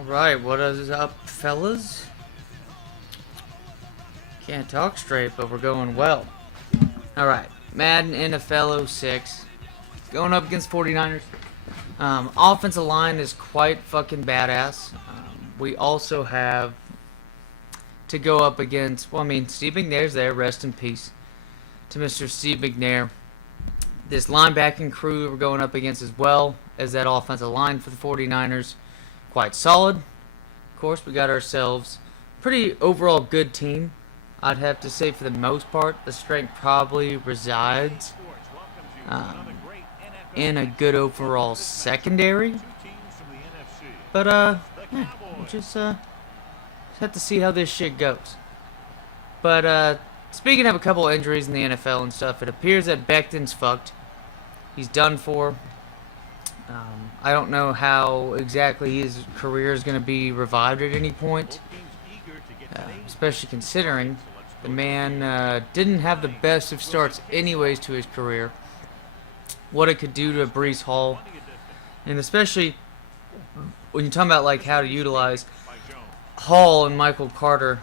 Alright, what is up, fellas? Can't talk straight, but we're going well. Alright, Madden NFL 06. Going up against 49ers. Offensive line is quite fucking badass. We also have to go up against, well, I mean, Steve McNair's there, rest in peace to Mr. Steve McNair. This linebacking crew we're going up against as well as that offensive line for the 49ers. Quite solid. Of course, we got ourselves a pretty overall good team. I'd have to say for the most part, the strength probably resides in a good overall secondary. But, yeah, we'll just have to see how this shit goes. But, speaking of a couple of injuries in the NFL and stuff, it appears that Becton's fucked. He's done for. I don't know how exactly his career is going to be revived at any point, especially considering the man didn't have the best of starts anyways to his career. What it could do to Breece Hall, and especially when you're talking about like how to utilize Hall and Michael Carter,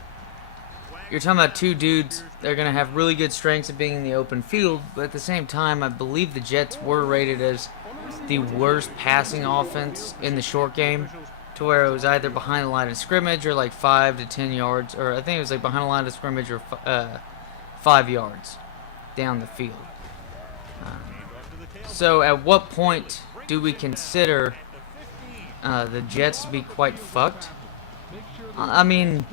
you're talking about two dudes that are going to have really good strengths of being in the open field, but at the same time, I believe the Jets were rated as the worst passing offense in the short game, to where it was either behind the line of scrimmage or like 5 to 10 yards, or I think it was like behind the line of scrimmage or 5 yards down the field. So at what point do we consider the Jets to be quite fucked? I mean,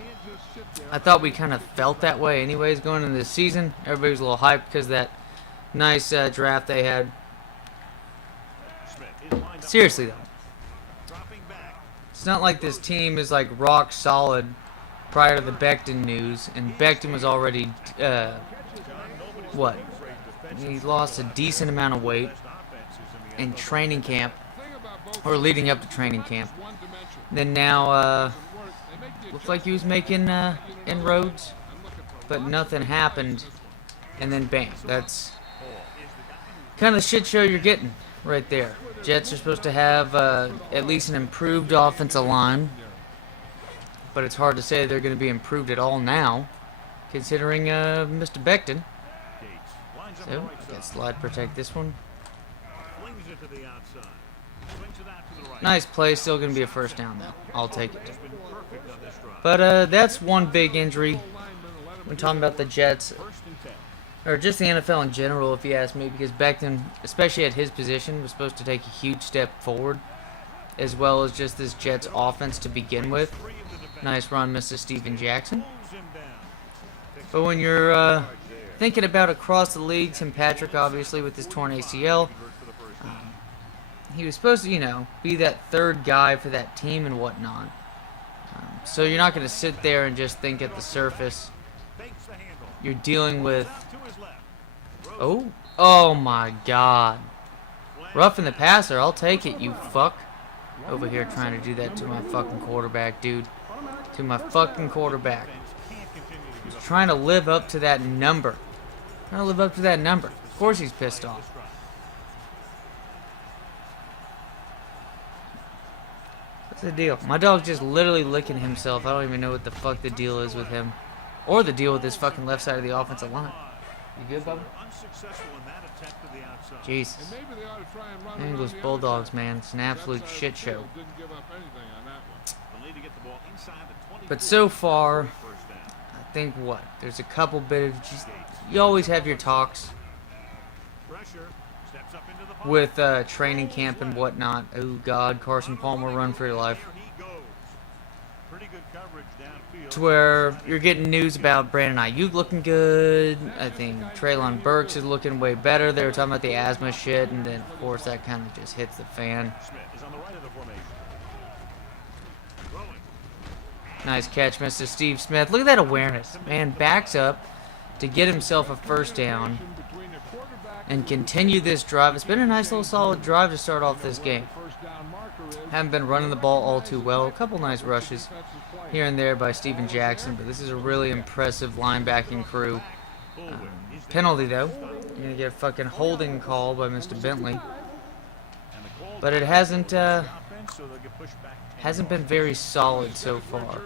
I thought we kind of felt that way anyways going into this season. Everybody was a little hyped because of that nice draft they had. Seriously though, it's not like this team is like rock solid prior to the Becton news, and Becton was already what? He lost a decent amount of weight in training camp, or leading up to training camp. Then now looks like he was making inroads, but nothing happened, and then bam, that's kind of the shit show you're getting right there. Jets are supposed to have at least an improved offensive line, but it's hard to say they're going to be improved at all now, considering Mr. Becton. So, get slide protect this one. Nice play, still going to be a first down though. I'll take it. But that's one big injury. We're talking about the Jets, or just the NFL in general, if you ask me, because Becton, especially at his position, was supposed to take a huge step forward, as well as just this Jets offense to begin with. Nice run, Mr. Steven Jackson. But when you're thinking about across the league, Tim Patrick, obviously, with his torn ACL, he was supposed to, you know, be that third guy for that team and whatnot. So you're not going to sit there and just think at the surface. You're dealing with... Oh my God. Roughing the passer, I'll take it, you fuck. Over here trying to do that to my fucking quarterback, dude. To my fucking quarterback. He's trying to live up to that number. Of course he's pissed off. What's the deal? My dog's just literally licking himself. I don't even know what the fuck the deal is with him. Or the deal with this fucking left side of the offensive line. You good, Bubba? Jesus. English Bulldogs, man. It's an absolute shit show. But so far, I think what? There's a couple bit of... You always have your talks with training camp and whatnot. Oh, God. Carson Palmer, run for your life. To where you're getting news about Brandon Ayuk looking good. I think Treylon Burks is looking way better. They were talking about the asthma shit, and then, of course, that kind of just hits the fan. Nice catch, Mr. Steve Smith. Look at that awareness. Man, backs up to get himself a first down and continue this drive. It's been a nice little solid drive to start off this game. Haven't been running the ball all too well. A couple nice rushes here and there by Steven Jackson, but this is a really impressive linebacking crew. Penalty, though. You're going to get a fucking holding call by Mr. Bentley. But it hasn't hasn't been very solid so far.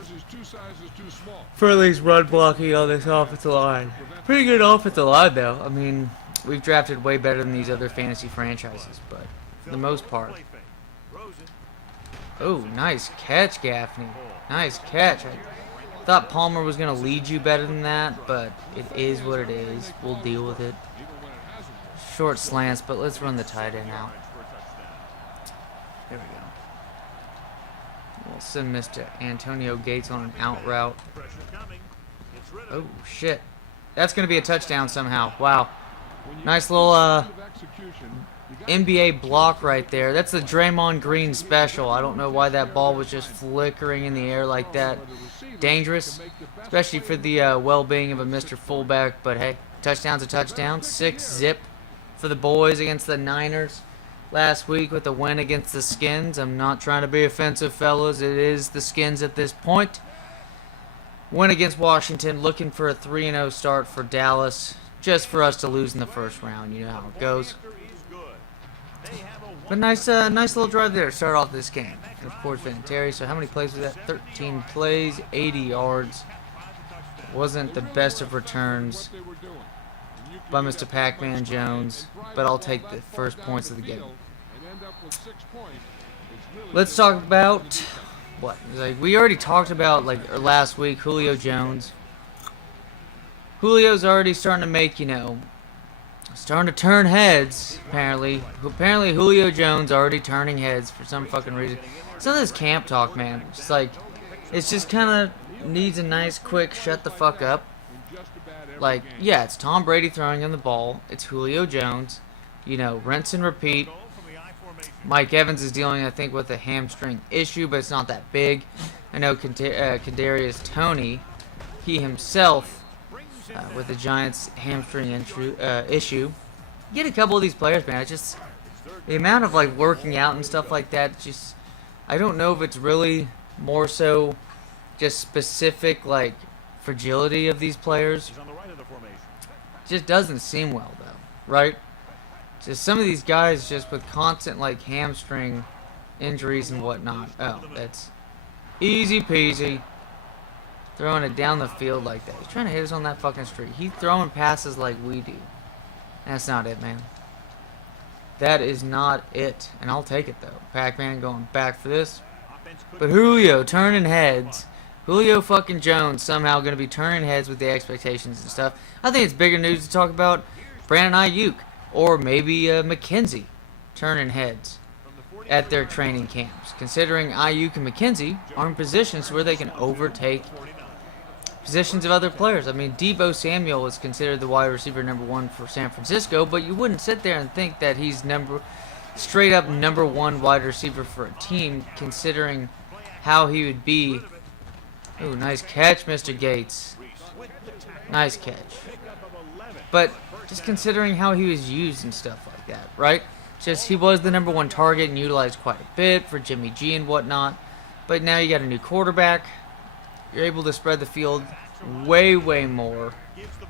For at least run blocking on this offensive line. Pretty good offensive line, though. I mean, we've drafted way better than these other fantasy franchises, but for the most part. Oh, nice catch, Gaffney. Nice catch. I thought Palmer was going to lead you better than that, but it is what it is. We'll deal with it. Short slants, but let's run the tight end out. There we go. We'll send Mr. Antonio Gates on an out route. Oh, shit. That's going to be a touchdown somehow. Wow. Nice little NBA block right there. That's the Draymond Green special. I don't know why that ball was just flickering in the air like that. Dangerous, especially for the well-being of a Mr. Fullback. But hey, touchdown's a touchdown. 6-zip for the boys against the Niners last week with the win against the Skins. I'm not trying to be offensive, fellas. It is the Skins at this point. Win against Washington, looking for a 3-0 start for Dallas. Just for us to lose in the first round. You know how it goes. But nice little drive there to start off this game. And of course, Vinatieri. So how many plays was that? 13 plays, 80 yards. Wasn't the best of returns by Mr. Pac-Man Jones, but I'll take the first points of the game. Let's talk about what? Like we already talked about last week, Julio Jones. Julio's already starting to make, starting to turn heads, apparently. Apparently Julio Jones already turning heads for some fucking reason. Some of this camp talk, man. It's just kind of needs a nice, quick, shut the fuck up. Yeah, it's Tom Brady throwing him the ball. It's Julio Jones. Rinse and repeat. Mike Evans is dealing, I think, with a hamstring issue, but it's not that big. I know Kadarius Toney, he himself, with the Giants' hamstring issue. Get a couple of these players, man. It's just the amount of working out and stuff like that. Just I don't know if it's really more so just specific fragility of these players. Just doesn't seem well though, right? Just some of these guys just with constant hamstring injuries and whatnot. Oh, that's easy peasy. Throwing it down the field like that. He's trying to hit us on that fucking street. He's throwing passes like we do. That's not it, man. That is not it. And I'll take it, though. Pac-Man going back for this. But Julio turning heads. Julio fucking Jones somehow going to be turning heads with the expectations and stuff. I think it's bigger news to talk about Brandon Ayuk. Or maybe McKenzie turning heads at their training camps. Considering Ayuk and McKenzie are in positions where they can overtake positions of other players. I mean, Deebo Samuel is considered the wide receiver #1 for San Francisco, but you wouldn't sit there and think that he's straight up #1 wide receiver for a team, considering how he would be. Ooh, nice catch, Mr. Gates. Nice catch. But just considering how he was used and stuff like that, right? Just he was the #1 target and utilized quite a bit for Jimmy G and whatnot. But now you got a new quarterback. You're able to spread the field way, way more.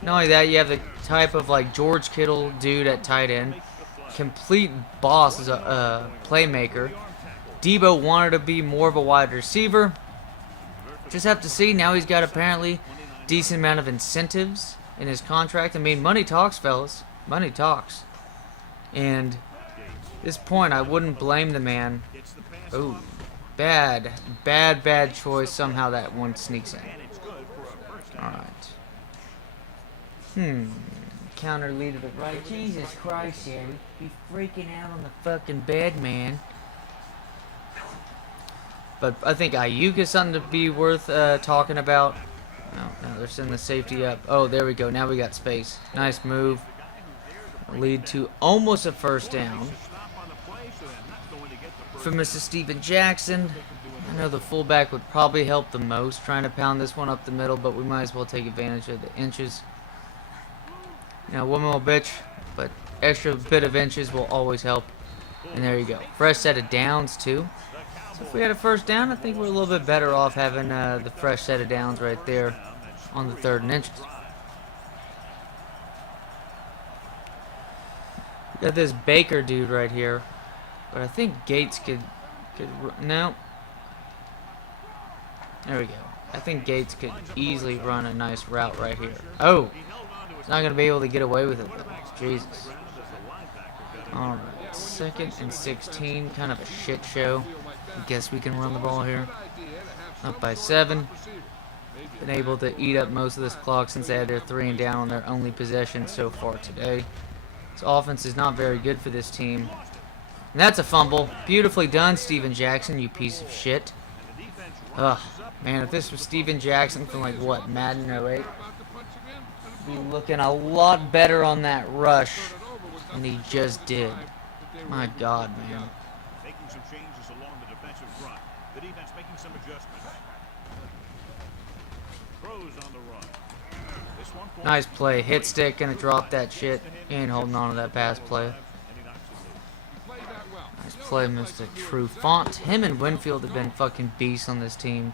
Not only that, you have the type of George Kittle dude at tight end. Complete boss as a playmaker. Deebo wanted to be more of a wide receiver. Just have to see. Now he's got apparently decent amount of incentives in his contract. I mean, money talks, fellas. Money talks. And at this point, I wouldn't blame the man. Ooh. Bad choice. Somehow that one sneaks in. Alright. Counter lead to the right. Jesus Christ, Sherry. Be freaking out on the fucking bed, man. But I think Ayuk is something to be worth talking about. No, they're sending the safety up. Oh, there we go. Now we got space. Nice move. Lead to almost a first down. For Mr. Steven Jackson. I know the fullback would probably help the most trying to pound this one up the middle, but we might as well take advantage of the inches. One more bitch, but extra bit of inches will always help. And there you go. Fresh set of downs, too. So if we had a first down, I think we're a little bit better off having the fresh set of downs right there on the 3rd and inches. Got this Baker dude right here. But I think Gates could No. There we go. I think Gates could easily run a nice route right here. Oh! He's not going to be able to get away with it, though. Jesus. Alright. 2nd and 16. Kind of a shit show. I guess we can run the ball here. Up by 7. Been able to eat up most of this clock since they had their 3 and down on their only possession so far today. This offense is not very good for this team. And that's a fumble. Beautifully done, Steven Jackson, you piece of shit. Ugh. Man, if this was Steven Jackson from, like, what, Madden 08? He'd be looking a lot better on that rush than he just did. My God, man. Making some changes along the defensive front. The defense making some adjustments. Throws on the run. This one nice play. Hit stick, gonna drop that shit. He ain't holding on to that pass play. Nice play, Mr. Trufant. Him and Winfield have been fucking beasts on this team.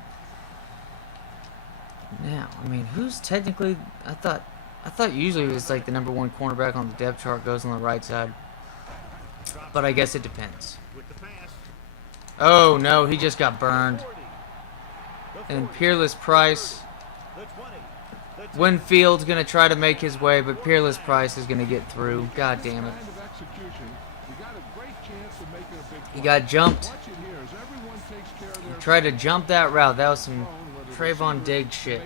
Now, I mean, who's technically... I thought usually it was like the #1 cornerback on the depth chart goes on the right side. But I guess it depends. Oh, no, he just got burned. And Peerless Price... Winfield's going to try to make his way, but Peerless Price is going to get through. God damn it. He got jumped. He tried to jump that route. That was some Trayvon Diggs shit.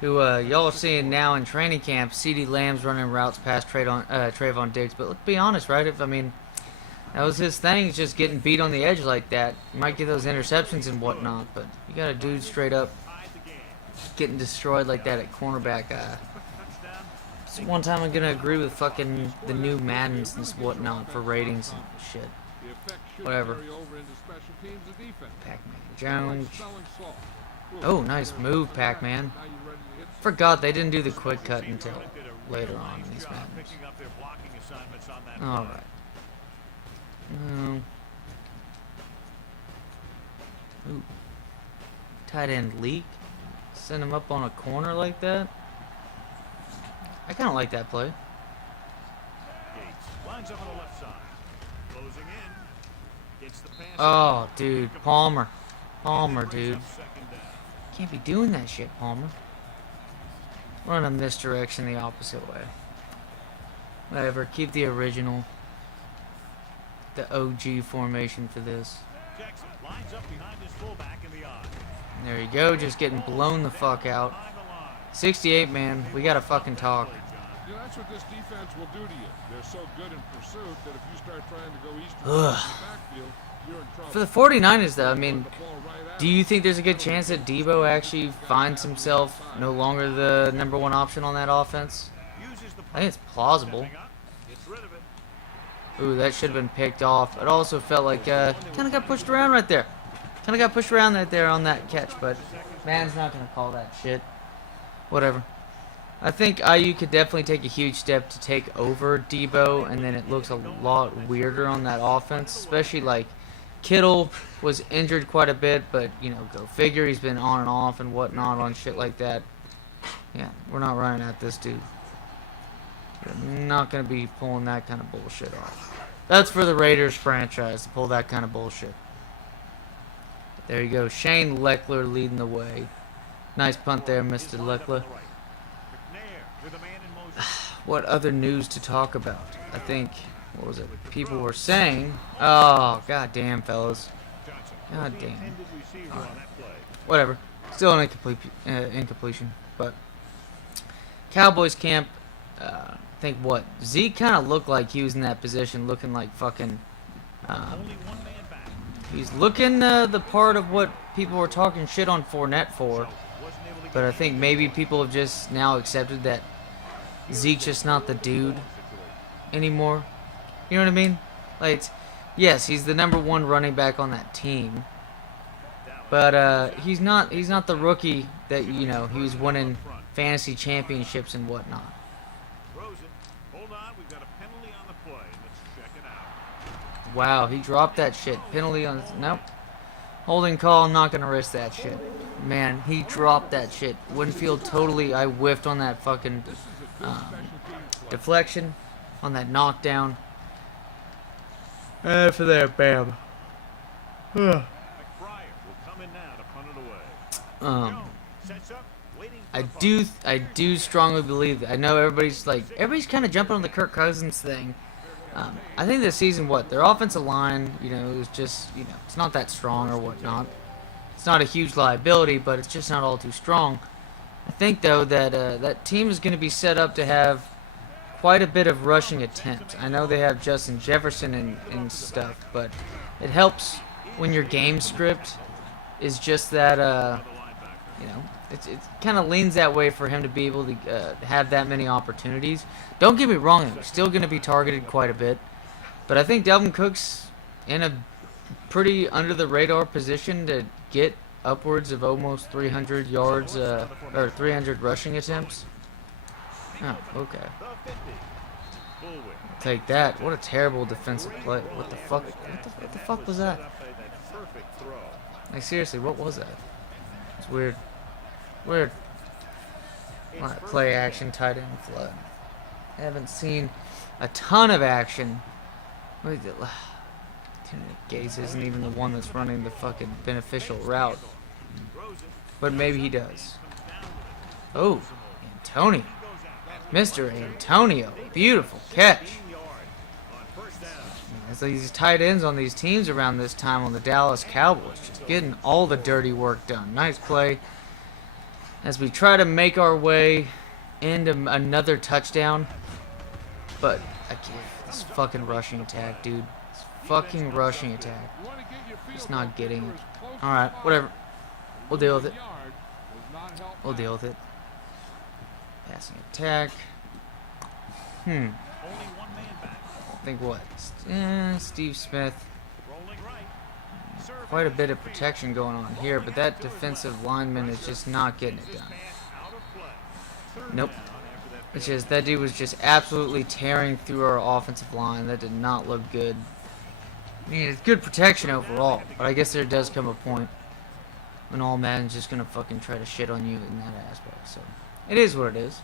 Who y'all are seeing now in training camp. CeeDee Lamb's running routes past Trayvon Diggs. But let's be honest, right? I mean, that was his thing, just getting beat on the edge like that. You might get those interceptions and whatnot, but you got a dude straight up getting destroyed like that at cornerback. It's one time I'm gonna agree with fucking the new Maddens and whatnot for ratings and shit. Whatever. Pac-Man Jones. Oh, nice move, Pac-Man. Forgot they didn't do the quick cut until later on in these Maddens. Alright. Ooh. Tight end leak. Send him up on a corner like that. I kind of like that play. Oh, dude. Palmer. Palmer, dude. Can't be doing that shit, Palmer. Run a misdirection the opposite way. Whatever. Keep the original. The OG formation for this. There you go. Just getting blown the fuck out. 68, man. We gotta fucking talk. You know, that's what this defense will do to you. They're so good in pursuit that if you start trying to go east and west in the backfield, you're in trouble. For the 49ers, though, I mean, do you think there's a good chance that Debo actually finds himself no longer the #1 option on that offense? I think it's plausible. Ooh, that should have been picked off. It also felt like kind of got pushed around right there. Kind of got pushed around right there on that catch, but man's not going to call that shit. Whatever. I think IU could definitely take a huge step to take over Debo, and then it looks a lot weirder on that offense, especially like Kittle was injured quite a bit, but, you know, go figure, he's been on and off and whatnot on shit like that. Yeah, we're not running at this dude. We're not going to be pulling that kind of bullshit off. That's for the Raiders franchise to pull that kind of bullshit. There you go. Shane Leckler leading the way. Nice punt there, Mr. Leckler. What other news to talk about? I think, what was it? People were saying, oh, goddamn, fellas. Goddamn. Right. Whatever. Still an incompletion. But Cowboys camp, I think what? Zeke kind of looked like he was in that position, looking like fucking... he's looking the part of what people were talking shit on Fournette for. But I think maybe people have just now accepted that Zeke's just not the dude anymore. You know what I mean? Like, yes, he's the #1 running back on that team. But he's not the rookie that, you know, he was winning fantasy championships and whatnot. Wow, he dropped that shit. Penalty on... Nope. Holding call, I'm not going to risk that shit. Man, he dropped that shit. Winfield totally... I whiffed on that fucking deflection. On that knockdown. For there, bam. McBride will come in now to punt it away. Jones sets up, waiting for the punt. I do strongly believe that. I know everybody's kind of jumping on the Kirk Cousins thing. I think this season, their offensive line, is just, it's not that strong or whatnot. It's not a huge liability, but it's just not all too strong. I think, though, that that team is going to be set up to have quite a bit of rushing attempts. I know they have Justin Jefferson and stuff, but it helps when your game script is just that, it kind of leans that way for him to be able to have that many opportunities. Don't get me wrong, he's still going to be targeted quite a bit, but I think Dalvin Cook's in a pretty under-the-radar position to get upwards of almost 300 yards, or 300 rushing attempts. Oh, okay. I'll take that. What a terrible defensive play. What the fuck? What the fuck was that? Like, seriously, what was that? It's weird. Weird. Alright, play action, tight end flood. I haven't seen a ton of action. Gaze isn't even the one that's running the fucking beneficial route. But maybe he does. Oh, Antonio. Mr. Antonio. Beautiful catch. As these tight ends on these teams around this time on the Dallas Cowboys, just getting all the dirty work done. Nice play. As we try to make our way into another touchdown. But, again, this fucking rushing attack, dude. This fucking rushing attack. Just not getting it. Alright, whatever. We'll deal with it. We'll deal with it. Passing attack. I think what? Steve Smith. Quite a bit of protection going on here, but that defensive lineman is just not getting it done. Nope. It's just, that dude was just absolutely tearing through our offensive line. That did not look good. I mean, it's good protection overall, but I guess there does come a point when all Madden's just gonna fucking try to shit on you in that aspect. So, it is what it is.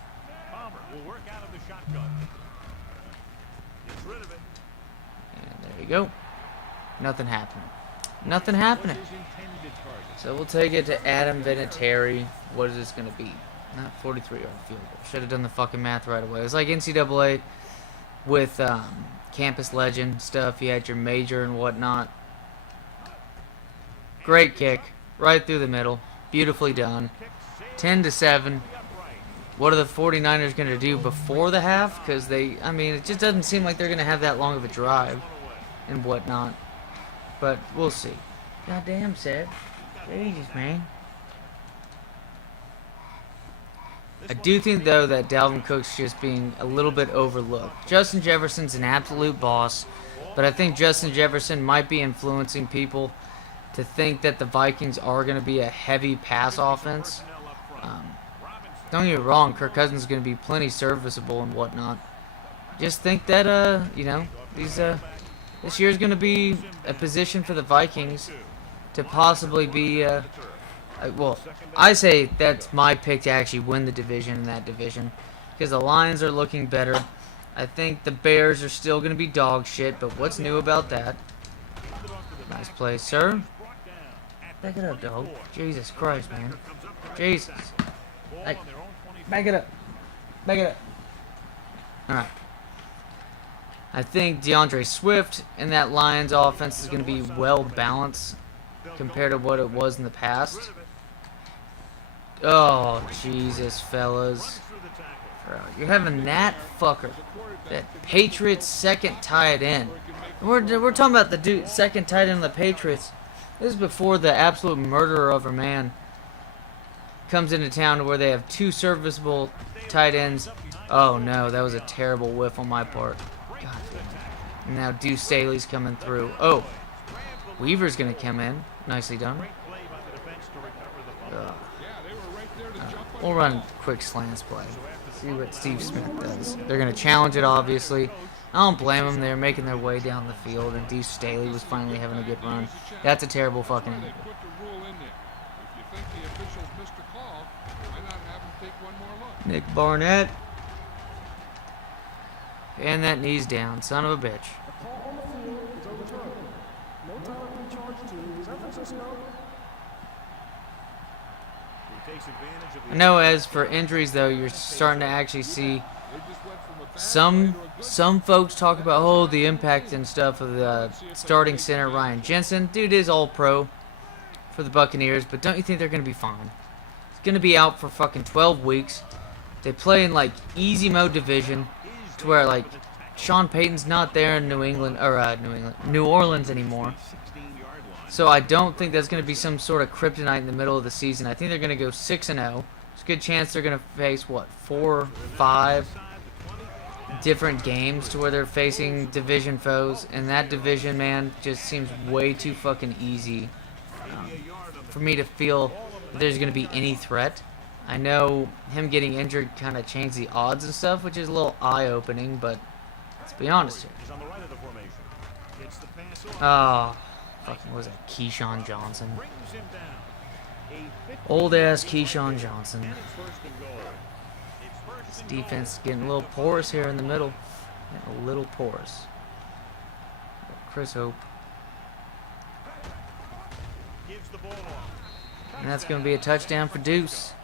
Palmer will work out of the shotgun. Gets rid of it. And there you go. Nothing happening. Nothing happening. So we'll take it to Adam Vinatieri. What is this going to be? Not 43-yard field goal. Should have done the fucking math right away. It's like NCAA with campus legend stuff. You had your major and whatnot. Great kick. Right through the middle. Beautifully done. 10-7. What are the 49ers going to do before the half? Because it just doesn't seem like they're going to have that long of a drive and whatnot. But we'll see. Goddamn, Seb. Jesus, man. I do think, though, that Dalvin Cook's just being a little bit overlooked. Justin Jefferson's an absolute boss, but I think Justin Jefferson might be influencing people to think that the Vikings are going to be a heavy pass offense. Don't get me wrong, Kirk Cousins is going to be plenty serviceable and whatnot. Just think that, this year's going to be a position for the Vikings to possibly be, well, I say that's my pick to actually win the division in that division because the Lions are looking better. I think the Bears are still going to be dog shit, but what's new about that? Nice play, sir. Back it up, dog. Jesus Christ, man. Jesus. Back it up. Back it up. Alright. I think DeAndre Swift and that Lions offense is going to be well balanced compared to what it was in the past. Oh, Jesus, fellas. Bro, you're having that fucker, that Patriots second tight end. We're talking about the dude second tight end of the Patriots. This is before the absolute murderer of a man comes into town to where they have two serviceable tight ends. Oh no, that was a terrible whiff on my part. God damn it. And now Deuce Staley's coming through. Oh, Weaver's gonna come in. Nicely done. We'll run quick slants play. See what Steve Smith does. They're gonna challenge it, obviously. I don't blame them. They're making their way down the field, and Deuce Staley was finally having a good run. That's a terrible fucking angle. Nick Barnett. And that knee's down. Son of a bitch. I know as for injuries, though, you're starting to actually see some folks talk about, oh, the impact and stuff of the starting center, Ryan Jensen. Dude is all pro for the Buccaneers, but don't you think they're going to be fine? He's going to be out for fucking 12 weeks. They play in, like, easy mode division to where, like, Sean Payton's not there in New Orleans anymore. So I don't think that's going to be some sort of kryptonite in the middle of the season. I think they're going to go 6-0. There's a good chance they're going to face, what, 4 or 5 different games to where they're facing division foes. And that division, man, just seems way too fucking easy for me to feel that there's going to be any threat. I know him getting injured kind of changed the odds and stuff, which is a little eye-opening, but let's be honest here. Oh, fucking, what was that? Keyshawn Johnson. Old-ass Keyshawn Johnson. This defense is getting a little porous here in the middle. Getting a little porous. Chris Hope. And that's going to be a touchdown for Deuce.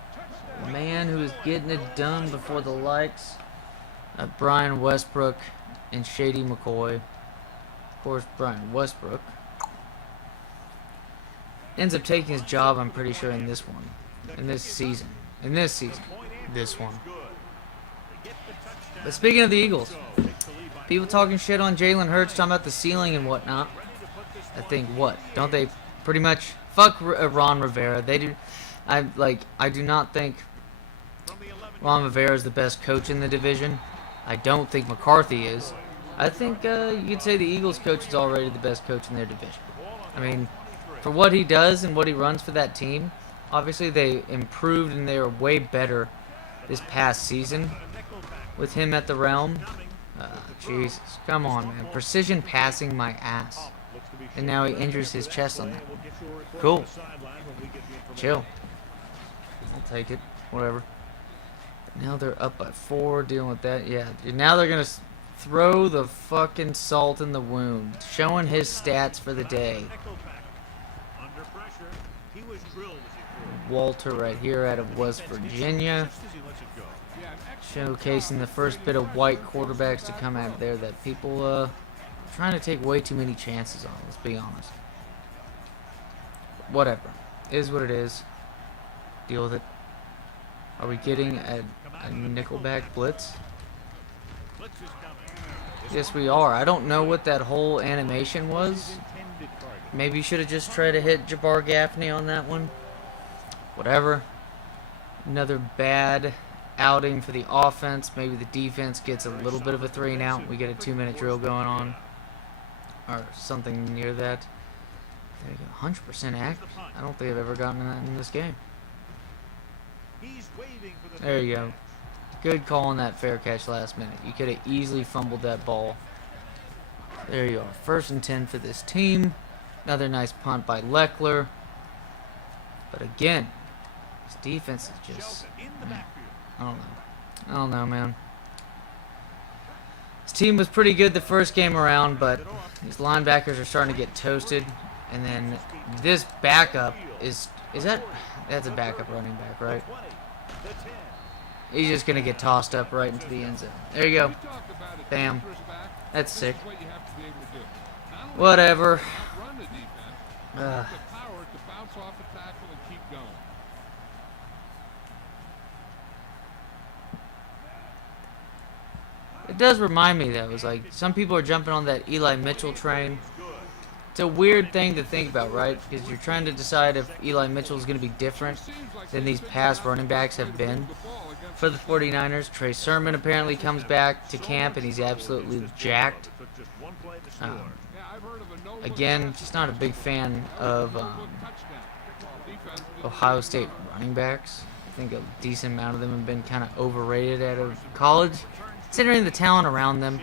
The man who is getting it done before the likes of Brian Westbrook and Shady McCoy. Of course, Brian Westbrook ends up taking his job, I'm pretty sure, in this one. This one. But speaking of the Eagles, people talking shit on Jalen Hurts, talking about the ceiling and whatnot. I think, what? Don't they pretty much fuck Ron Rivera? They do. I do not think Ron Rivera is the best coach in the division. I don't think McCarthy is. I think you could say the Eagles coach is already the best coach in their division. I mean, for what he does and what he runs for that team, obviously they improved and they are way better this past season with him at the realm. Jesus, come on, man. Precision passing my ass. And now he injures his chest on that one. Cool. Chill. I'll take it. Whatever. Now they're up by 4, dealing with that. Yeah, now they're going to throw the fucking salt in the wound. Showing his stats for the day. Walter right here out of West Virginia. Showcasing the first bit of white quarterbacks to come out of there that people trying to take way too many chances on, let's be honest. Whatever. It is what it is. Deal with it. Are we getting a nickelback blitz? Yes, we are. I don't know what that whole animation was. Maybe you should have just tried to hit Jabbar Gaffney on that one. Whatever. Another bad outing for the offense. Maybe the defense gets a little bit of a 3 and out. We get a 2-minute drill going on. Or something near that. There you go. 100% accurate. I don't think I've ever gotten that in this game. There you go. Good call on that fair catch last minute. You could have easily fumbled that ball. There you are. 1st and 10 for this team. Another nice punt by Leckler. But again, this defense is just... I don't know, man. This team was pretty good the first game around, but these linebackers are starting to get toasted. And then this backup that's a backup running back, right? He's just going to get tossed up right into the end zone. There you go. Bam. That's sick. Whatever. It does remind me, though, it's like some people are jumping on that Eli Mitchell train. It's a weird thing to think about, right? Because you're trying to decide if Eli Mitchell is going to be different than these past running backs have been for the 49ers. Trey Sermon apparently comes back to camp, and he's absolutely jacked. Again, just not a big fan of Ohio State running backs. I think a decent amount of them have been kind of overrated out of college, considering the talent around them.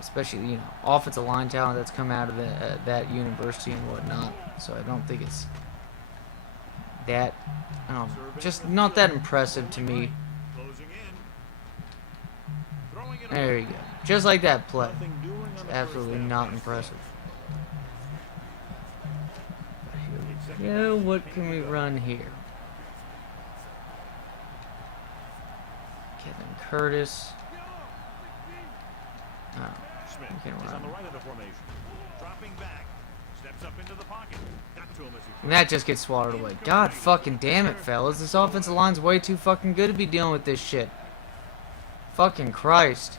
Especially, offensive line talent that's come out of that university and whatnot. So I don't think it's that, just not that impressive to me. There you go. Just like that play. It's absolutely not impressive. Yeah, what can we run here? Kevin Curtis. Oh, Smith we can is on the run. right of the formation. Dropping back. Steps up into the pocket. Got to him as he And that just gets swatted away. God fucking damn it, fellas. This offensive line's way too fucking good to be dealing with this shit. Fucking Christ.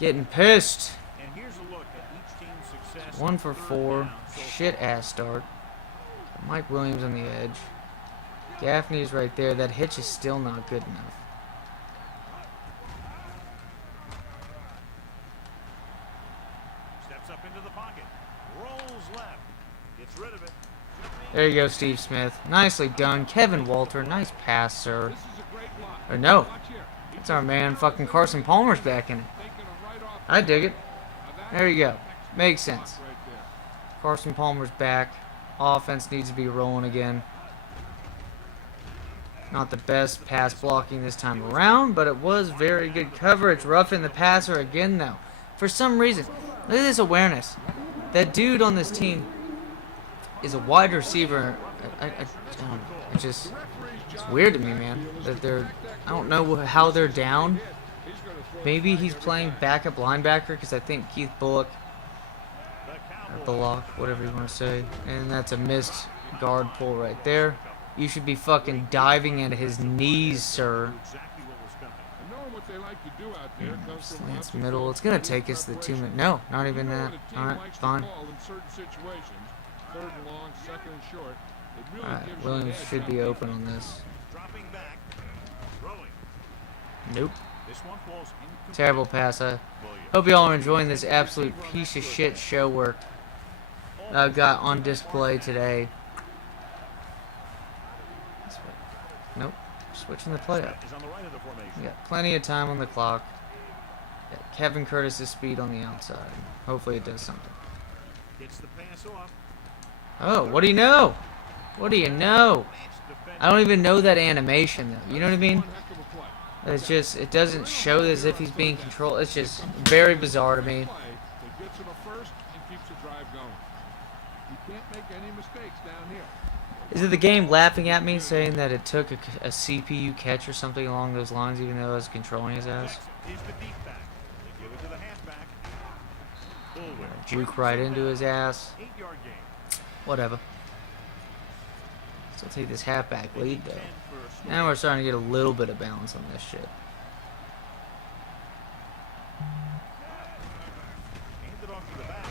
Getting pissed. And here's a look at each team's success. 1 for on third 4. down so Shit ass start. Mike Williams on the edge. Gaffney's right there. That hitch is still not good enough. Steps up into the pocket. Rolls left. Gets rid of it. There you go, Steve Smith. Nicely done. Kevin Walter. Nice pass, sir. This is a great block. Or no. Watch here. That's our man fucking Carson Palmer's back in it. Taking a right off. I dig it. Now that's There you go. next Makes block sense. right there. Carson Palmer's back. Offense needs to be rolling again. Not the best pass blocking this time around, but it was very good coverage. Roughing the passer again, though. For some reason, look at this awareness. That dude on this team is a wide receiver. I don't know. It's weird to me, man. That they're, I don't know how they're down. Maybe he's playing backup linebacker because I think Keith Bullock, or Bullock, whatever you want to say, and that's a missed guard pull right there. You should be fucking diving into his knees, sir. Exactly what was coming. And knowing what they like to do out there comes from Slants lots of middle. good It's gonna defensive take us the 2 preparation. minutes. No, not even You know that. when a team All right, likes to fine. call in certain situations, third and long, second and short, it really All right, gives you Williams an edge should on be open defense. on this. Dropping back. Throwing. Nope. This one falls incomplete. Terrible pass. I Williams. hope y'all are enjoying this absolute piece of shit show work I've got on display today. Nope. Switching the play up. Is on the right of the formation. We got plenty of time on the clock. Got Kevin Curtis's speed on the outside. Hopefully it does something. Gets the pass off. Oh, what do you know? What do you know? Advanced defense. I don't even know that animation though. You know what I mean? One heck of a play. It's just, it doesn't show as if he's being controlled. It's just very bizarre to me. Play that gets him a first and keeps the drive going. You can't make any mistakes down here. Is it the game laughing at me saying that it took a CPU catch or something along those lines even though I was controlling his ass? He's the deep back. They give it to the halfback. Bullwhip. Juke right into his ass. 8-yard gain. Whatever. Still take this halfback lead though. 10 for a score. Now we're starting to get a little bit of balance on this shit. Hand it off to the back.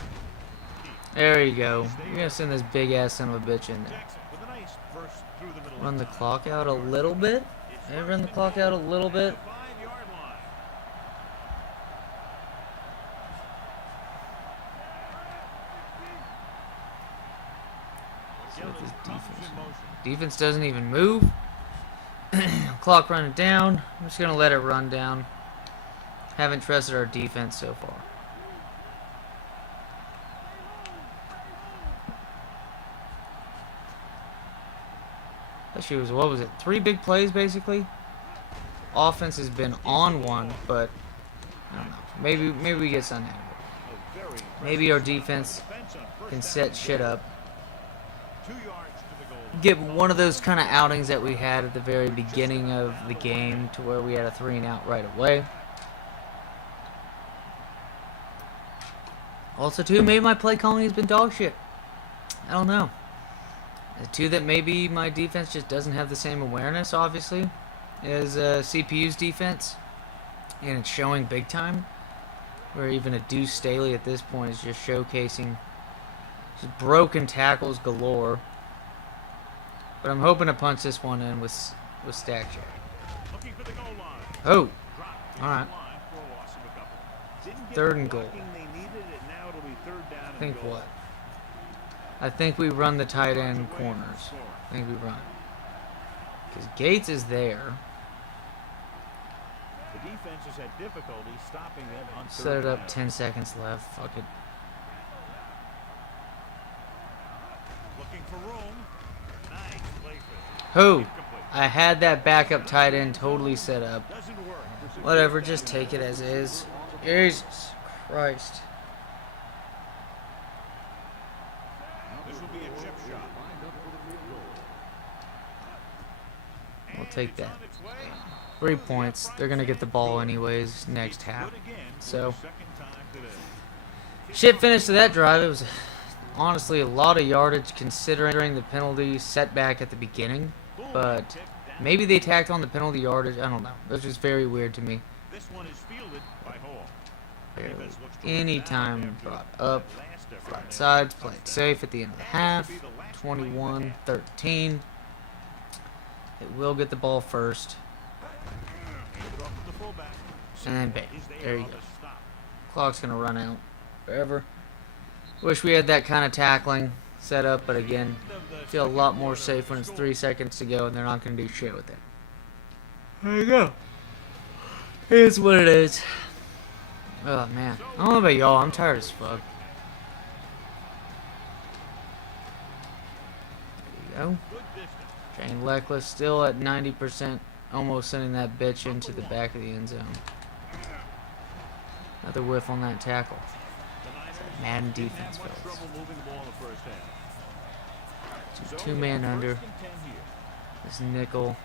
There you go. You're gonna send this big ass son of a bitch in there. Jackson with a nice burst through the middle. Run the clock out a little bit. Maybe run the clock out a little bit. 5-yard line. See what this Comes defense. in motion. Defense doesn't even move. Clock running down. I'm just gonna let it run down. Haven't trusted our defense so far. Actually, it was, what was it? 3 big plays basically. Offense has been on one, but I don't know. Maybe we get something out of it. A very Maybe our defense defense on first can down set and shit goal. up. 2 yards to the goal line. Get one of those kind of outings that we had at the very beginning of the game to where we had a 3 and out right away. Also, too, maybe my play calling has been dog shit. I don't know. Two, that maybe my defense just doesn't have the same awareness, obviously, as CPU's defense. And it's showing big time. Where even a Deuce Staley at this point is just showcasing just broken tackles galore. But I'm hoping to punch this one in with Stack Jack. Looking for the goal line. Oh, Dropped all right. line for a loss of a couple. Didn't get Third the and goal. blocking they needed, and now it'll be third down I and think goal. what? I think we run the tight end corners. I think we run. Because Gates is there. The defense has had difficulty stopping them on Set third it up, down. 10 seconds left. Fuck it. Looking for room. Nice play fake. Who? Incomplete. I had that backup tight end totally set up. Doesn't work. Whatever, just take it as is. Jesus Christ. This will be a chip shot. take that. 3 points. They're going to get the ball anyways next half. So, shit finish to that drive. It was honestly a lot of yardage considering the penalty setback at the beginning. But maybe they tacked on the penalty yardage. I don't know. It was just very weird to me. Barely any time brought up. Flat sides. Played safe at the end of the half. 21-13. It will get the ball first. And then bam. There you go. Clock's going to run out forever. Wish we had that kind of tackling set up, but again, feel a lot more safe when it's 3 seconds to go and they're not going to do shit with it. There you go. Here's what it is. Oh, man. I don't know about y'all. I'm tired as fuck. There you go. Jane Leclerc still at 90%, almost sending that bitch into the back of the end zone. Another whiff on that tackle. Madden defense, fellas. Two-man under. This nickel.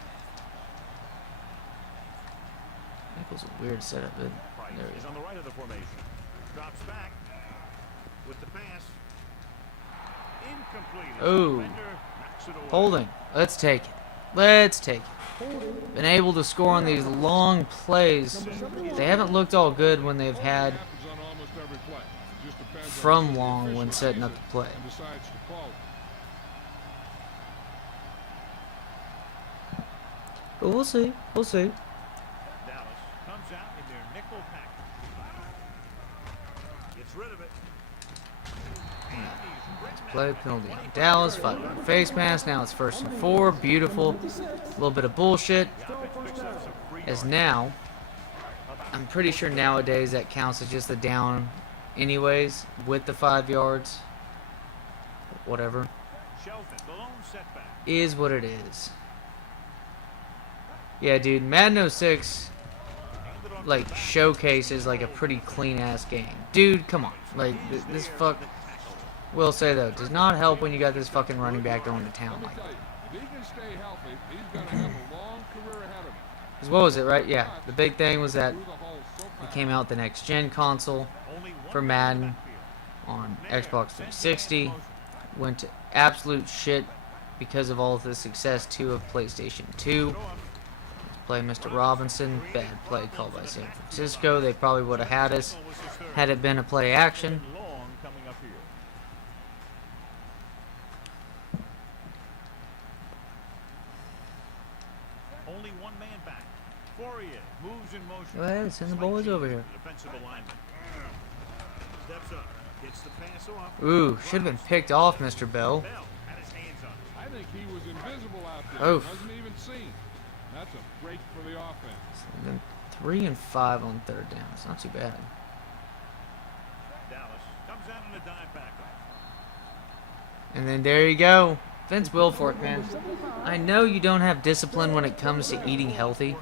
Nickel's a weird setup, but there he is. On the right of the formation. Drops back with the pass. Incomplete. Oh. Holding. Let's take it. Let's take it. Been able to score on these long plays. They haven't looked all good when they've had from long when setting up the play. But we'll see. We'll see. Dallas comes out in their nickel package. Gets rid of it. Play penalty on Dallas. 5-yard face mask. Now it's 1st and 4. Beautiful. A little bit of bullshit. As now, I'm pretty sure nowadays that counts as just a down anyways with the 5 yards. Whatever. Is what it is. Yeah, dude. Madden 06 like showcases like a pretty clean ass game. Dude, come on. Like this fuck. Will say though, does not help when you got this fucking running back going to town like that. Because what was it, right? Yeah, the big thing was that it came out the next gen console for Madden on Xbox 360. Went to absolute shit because of all of the success too of PlayStation 2. Let's play Mr. Robinson. Bad play called by San Francisco. They probably would have had us had it been a play action. Go ahead, send the boys over here. Ooh, should have been picked off, Mr. Bell. I think he was invisible out there. Oof. Wasn't even seen. That's a break for the offense. Then 3 and 5 on 3rd down. It's not too bad. Dallas comes out in a dive back. And then there you go. Vince Wilfork, man. I know you don't have discipline when it comes to eating healthy.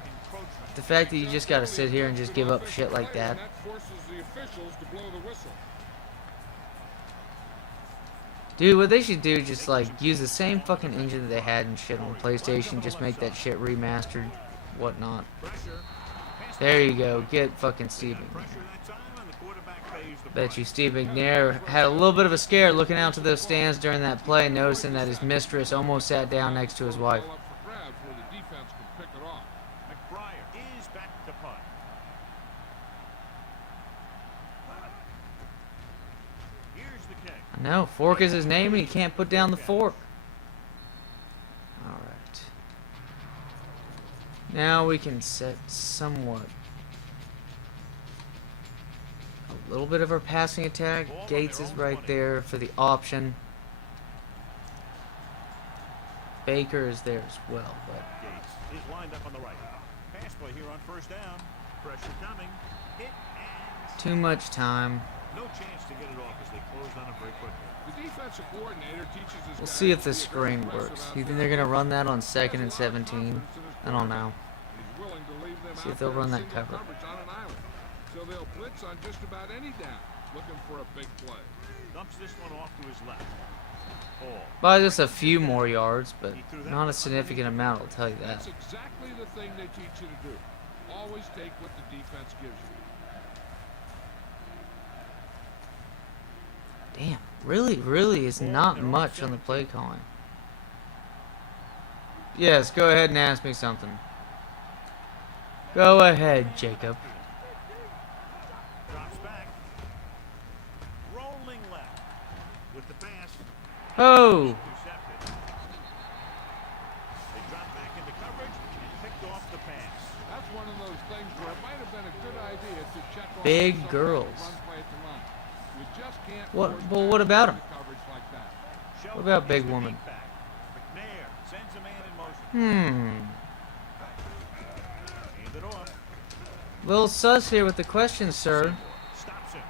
The fact that you just gotta sit here and just give up shit like that. Dude, what they should do, just like use the same fucking engine that they had and shit on PlayStation, just make that shit remastered, whatnot. There you go, get fucking Steve McNair. Bet you Steve McNair had a little bit of a scare looking out to those stands during that play, noticing that his mistress almost sat down next to his wife. No, Fork is his name and he can't put down the fork. Alright. Now we can set somewhat a little bit of our passing attack. Gates is right there for the option. Baker is there as well, but Gates is lined up on the right. Pass play here on 1st down. Pressure coming. Hit and too much time. no chance to get it off as they closed on him very quickly. The defensive coordinator teaches his We'll see if this screen works. You think they're gonna run that on 2nd and 17? I don't know. See if they'll run that cover. So they'll blitz on just about any down, looking for a big play. Dumps this one off to his left. By just a few more yards, but not a significant amount, I'll tell you that. That's exactly the thing they teach you to do. Always take what the defense gives you. Damn, really is not much on the play calling. Yes, go ahead and ask me something. Go ahead, Jacob. Drops back. Rolling left. With the pass. Oh! Intercepted. They drop back into coverage and picked off the pass. That's one of those things where it might have been a good idea to check off Big some girls. run play at the line. You just can't What? force Well, what about back 'em? coverage like that. What about big woman? McNair sends a man in motion. Hmm. Hand it off. Little sus here with the question, sir. Stops him.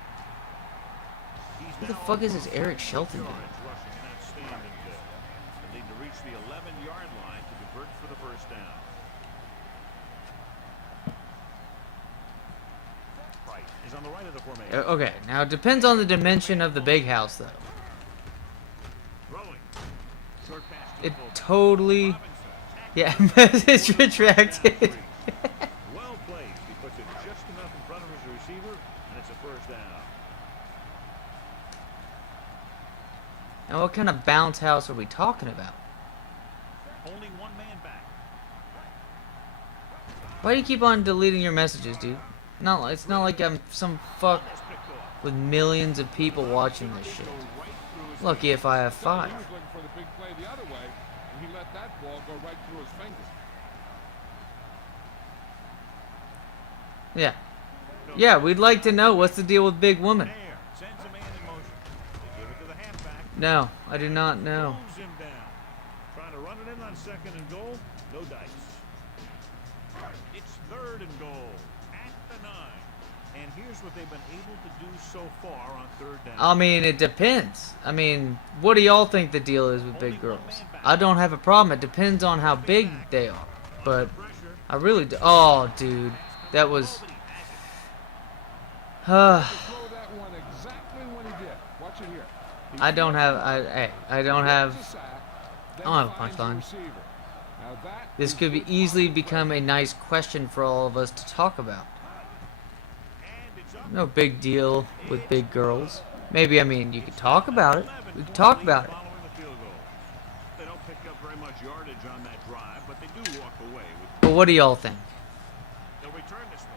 He's Who the now fuck is on this Eric Shelton dude? yards rushing an outstanding day. They need to reach the 11-yard line to convert for the first down. Price is on the right of the formation. Okay, now it depends on the dimension of the big house, though. Throwing. Short pass to the It fullback. totally... Robinson. Yeah, message retracted. Well played. He puts it just enough in front of his receiver, and it's a first down. Now, what kind of bounce house are we talking about? Only one man back. Why do you keep on deleting your messages, dude? It's not like I'm some fuck That's picked off. with millions of people watching this shit. Lucky if I have 5. He was looking for the big play the other way, and he let that ball go right through his fingers. Yeah. Yeah, we'd like to know what's the deal with Big Woman. There. Sends a man in motion. They give it to the halfback. No, I do not know. Moves him down. Trying to run it in on second and goal. No dice. It's third and goal at the 9. And here's what they've been able to do so far on third down. I mean, it depends. I mean, what do y'all think the deal is with big girls? I don't have a problem. It depends on how big they are. But I really do. Oh, dude. That was... Throw that one exactly when he did. Watch it here. I don't have... I don't have... Gets a sack, then I don't have a finds the punchline. receiver. Now that This is could be good easily blocking become a nice question for all of us to talk about. No big deal with big girls. Maybe, I mean, you could talk about it. We could talk about it. Following the field goal. They don't pick up very much yardage on that drive, but they do walk away with. But what do y'all think? They'll return this one.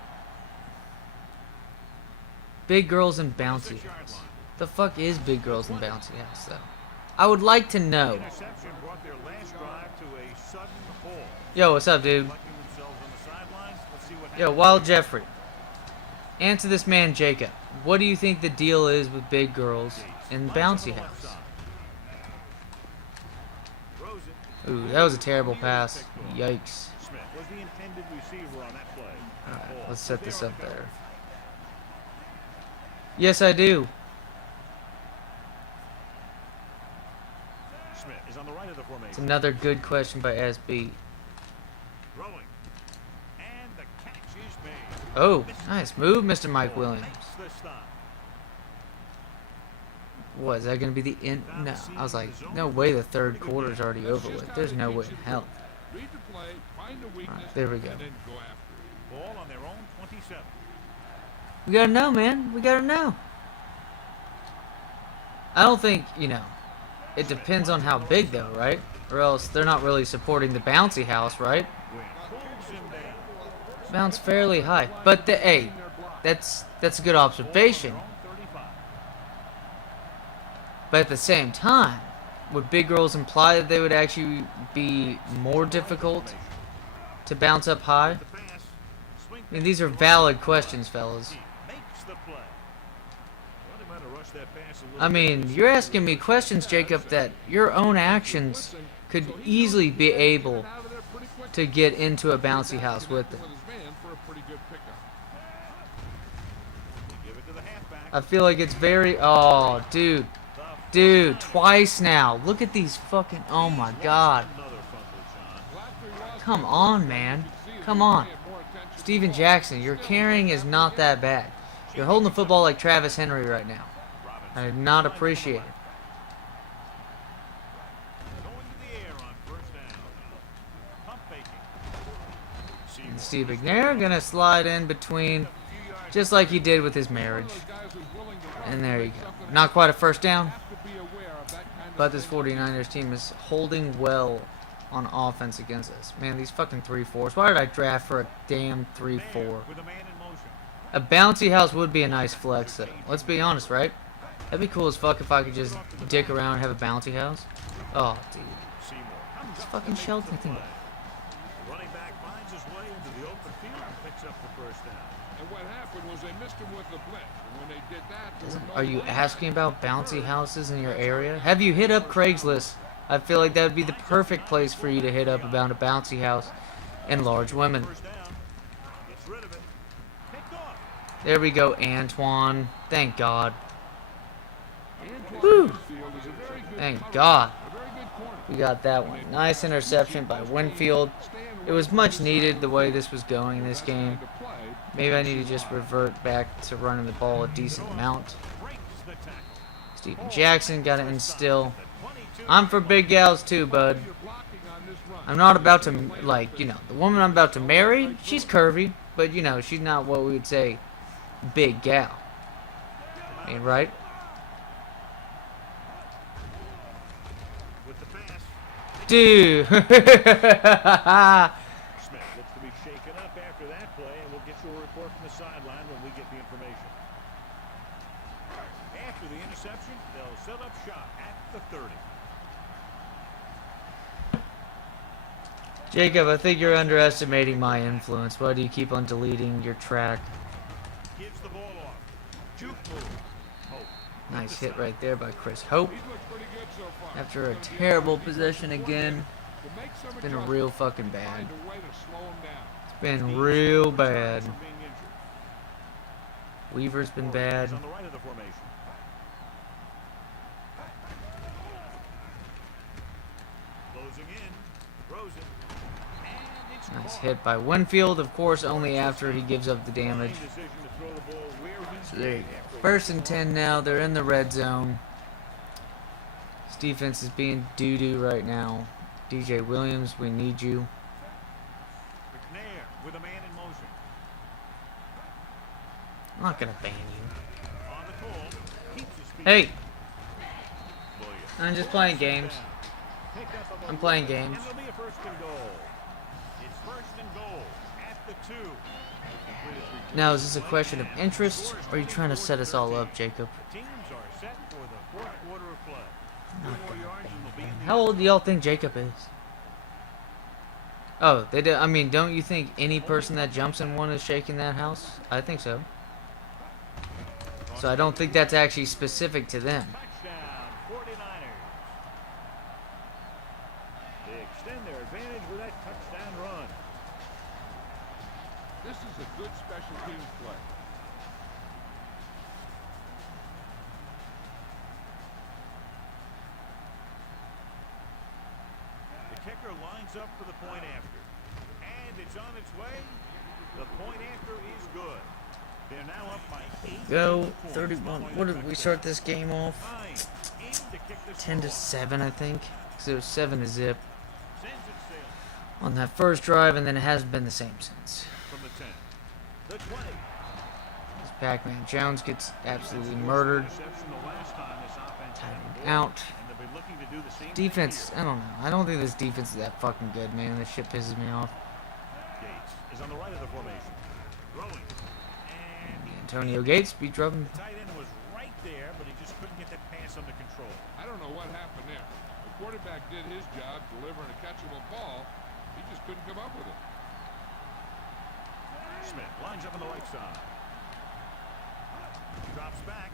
Big girls and bouncy 6-yard house. line. The fuck is big girls and bouncy house, though? I would like to know. Interception brought their last drive to a sudden halt. Yo, what's up, dude? Collecting themselves on the sidelines. Let's see what Yo, happens. Wild Jeffrey. Answer this man, Jacob. What do you think the deal is with big girls and bouncy house? Throws it. Ooh, that was a terrible pass. Yikes. Smith was the intended receiver on that play. Alright, let's set this up there. Yes, I do. Smith is on the right of the It's formation. another good question by SB. Throwing. And the catch is made. Oh, nice move, Mr. Mike Williams. Makes the stop. What, is that going to be the end? No, I was like, no way the third quarter's already over with. There's no way in hell. Read the play, find the weakness, Alright, there we go. and then go after it. Ball on their own 27. We gotta know, man. We gotta know. I don't think, it depends on how big, though, right? Or else they're not really supporting the bouncy house, right? Pulls him down. Bounce fairly high. But, hey, that's a good observation. Their own 35. But at the same time, would big girls imply that they would actually be more difficult to bounce up high? The pass. Swing I mean, these are valid questions, fellas. makes the play. Well, they might have rushed that pass a little I mean, bit. you're asking me questions, Jacob, that your own actions could easily be able Out of there pretty quick to get into a bouncy house with it. with his man for a pretty good pickup. Give it to the halfback. I feel like it's very... Oh, dude. Dude, twice now. Look at these fucking... Oh, my God. Another fumble, John. Come on, man. Come on. Steven Jackson, your carrying is not that bad. You're holding the football like Travis Henry right now. I did not appreciate it. Steve McNair gonna slide in between, just like he did with his marriage. And there you go. Not quite a first down, but this 49ers team is holding well on offense against us. Man, these fucking 3-4s. Why did I draft for a damn 3-4? A bouncy house would be a nice flex, though. Let's be honest, right? That'd be cool as fuck if I could just dick around and have a bouncy house. Oh, dude. This fucking Shelton thing. Running back finds his way into the open field and picks up the first down. And what happened was they missed him with the blitz. And when they did that, there were no Are you lines. asking about bouncy houses in your area? Have you hit up Craigslist? I feel like that would be the perfect place for you to hit up about a bouncy house and large women. First down. Gets rid of it. Picked off. There we go, Antoine. Thank God. Antoine Woo. Winfield is a very good Thank cover. God. A very good corner. We got that one. Nice interception by Winfield. It was much needed the way this was going in this game. To play. Maybe I need to just revert back to running the ball a decent amount. Breaks the tackle. Steven Jackson got to instill. I'm for big gals too, bud. You're blocking on this run. I'm not about to, like, you know, the woman I'm about to marry, she's curvy, but, you know, she's not what we would say big gal. I mean, right? With the pass. Dude. Smith looks to be shaken up after that play, and we'll get you a report from the sideline when we get the information. After the interception, they'll set up shop at the 30. Jacob, I think you're underestimating my influence. Why do you keep on deleting your track? Gives the ball off. Juke move. Hope. Nice hit right there by Chris Hope. He's looked pretty good so far. After a terrible possession again. To make some It's been adjustments, real fucking bad. find a way to slow him down. It's been real bad. From being injured. Weaver's been bad. He's on the right of the formation. Closing in. Throws it. And it's Nice caught. hit by Winfield, of course, only after he gives up the damage. Decision to throw the ball where he So there you did go. after First and 10 now. They're in the red zone. This defense is being doo-doo right now. DJ Williams, we need you. McNair with a man in motion. I'm not going to ban you. On the call. Keeps his feet. Hey, Williams. I'm just playing games. Picked up about I'm playing 11, games. And it'll be a first and goal. It's first and goal at the 2. Now, is this a question of interest, or are you trying to set us all up, Jacob? Teams are set for the fourth quarter of play. Not 4 gonna yards and will be in the How old do y'all think Jacob is? Oh, they do. I mean, don't you think any person that jumps in one is shaking that house? I think so. So I don't think that's actually specific to them. touchdown 49ers. They extend their advantage with that touchdown run. This is a good special teams play. The kicker lines up for the point after. And it's on its way. The point after is good. They're now up by 8. Go 31. What did we start this game off? Hines in to kick this 10 to ball. 7, I think. Because it was 7 to zip Sends it sailing on that first drive, and then it hasn't been the same since. from the 10. The 20. This Pac-Man Jones gets absolutely murdered. Interception the last time this offense had the Tight ball. out. And they'll be looking to do the same thing Defense, here. I don't know. I don't think this defense is that fucking good, man. This shit pisses me off. Gates is on the right of the formation. Throwing. And Antonio Gates beat Drummond. the tight end was right there, but he just couldn't get that pass under control. I don't know what happened there. The quarterback did his job delivering a catchable ball. He just couldn't come up with it. Smith lines up on the right side. Drops back.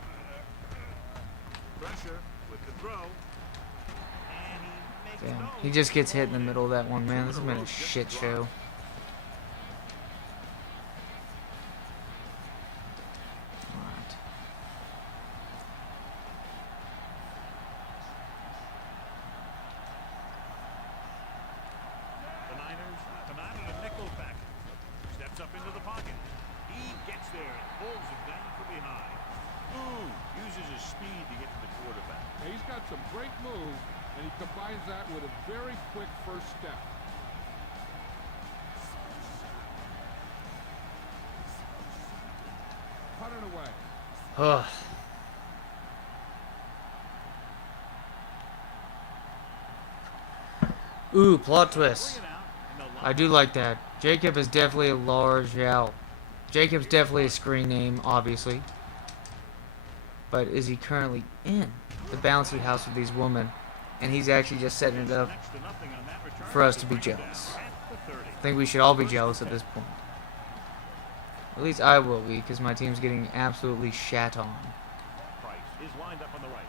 Pressure with the throw. And he makes Damn. no. He just gets hit in the middle of that one, man. This has been a shit show. Alright. The Niners come out in a nickel package. Steps up into the pocket. He gets there and pulls him down from behind. Ooh, uses his speed to get to the quarterback. Now, he's got some great moves, and he combines that with a very quick first step. Ugh. Ooh, plot twist. I do like that. Jacob is definitely a large owl. Jacob's definitely a screen name, obviously. But is he currently in the bouncy house with these women? And he's actually just setting it up for us to be jealous. I think we should all be jealous at this point. At least I will be, because my team's getting absolutely shat on. Price is lined up on the right.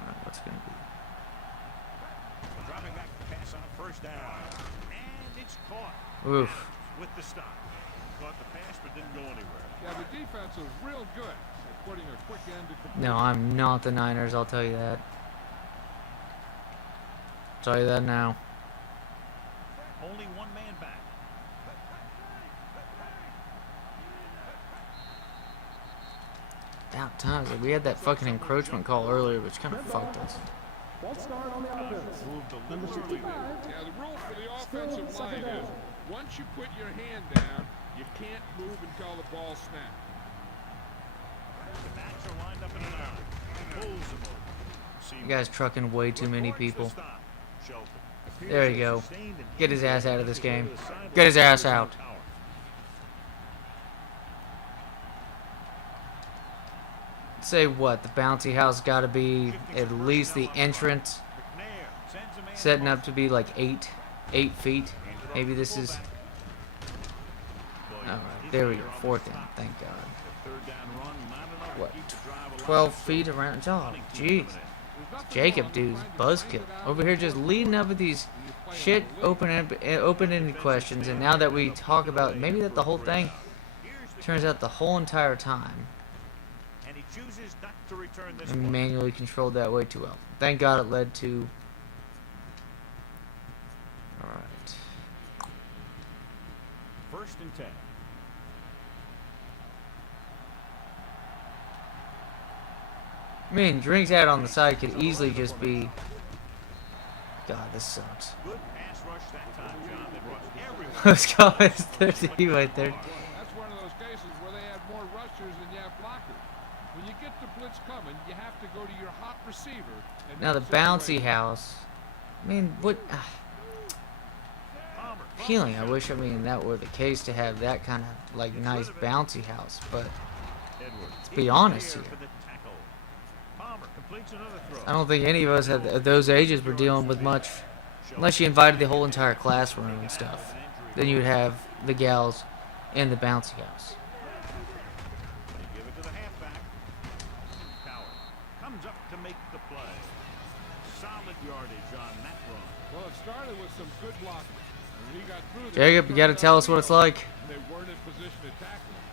Alright, what's it going to be? Dropping back to pass on first down. And it's caught. Oof. With the stop. Caught the pass but didn't go anywhere. Yeah, the defense is real good at putting a quick end to completion. No, I'm not the Niners, I'll tell you that. Tell you that now. Only one man back. About times. Like, we had that fucking encroachment call earlier, which kind of fucked us. Moved a little early there. Yeah, the rule for the offensive line is once you put your hand down, you can't move until the ball snaps. The backs are lined up in an eye. Pulls them over. You guys trucking way too many Records the people. stop. Shelton. There you go. Get his ass out of this game. Get his ass out. Say what? The bouncy house got to be at least the entrance, setting up to be like 8 feet. Maybe this is. All right, there we go. 4th down. Thank God. What? 12 feet around. Oh, jeez. Jacob, dude's buzzkill over here, just leading up with these shit open-ended questions. And now that we talk about maybe that the whole thing turns out the whole entire time. Chooses not to return this And one. manually controlled that way too well. Thank God it led to. Alright. 1st and 10. I mean, drinks out on the side could easily just be. God, this sucks. Good pass rush that time, John. They brought everyone. Let's go. It's 30 right there. That's one of those cases where they have more rushers than you have blockers. When you get the blitz coming, you have to go to your hot receiver. And Now the bouncy house. I mean, what? Appealing. I wish. I mean, that were the case to have that kind of like nice bouncy house. But let's be honest here. I don't think any of us at those ages were dealing with much, unless you invited the whole entire classroom and stuff. Then you would have the gals in the bouncy house. Give it to the halfback. Coward comes up to make the play. Solid yardage on that run. Well, it started with some good blocking. When he got through there, Jacob, you got to tell us what it's like. they weren't in position to tackle him.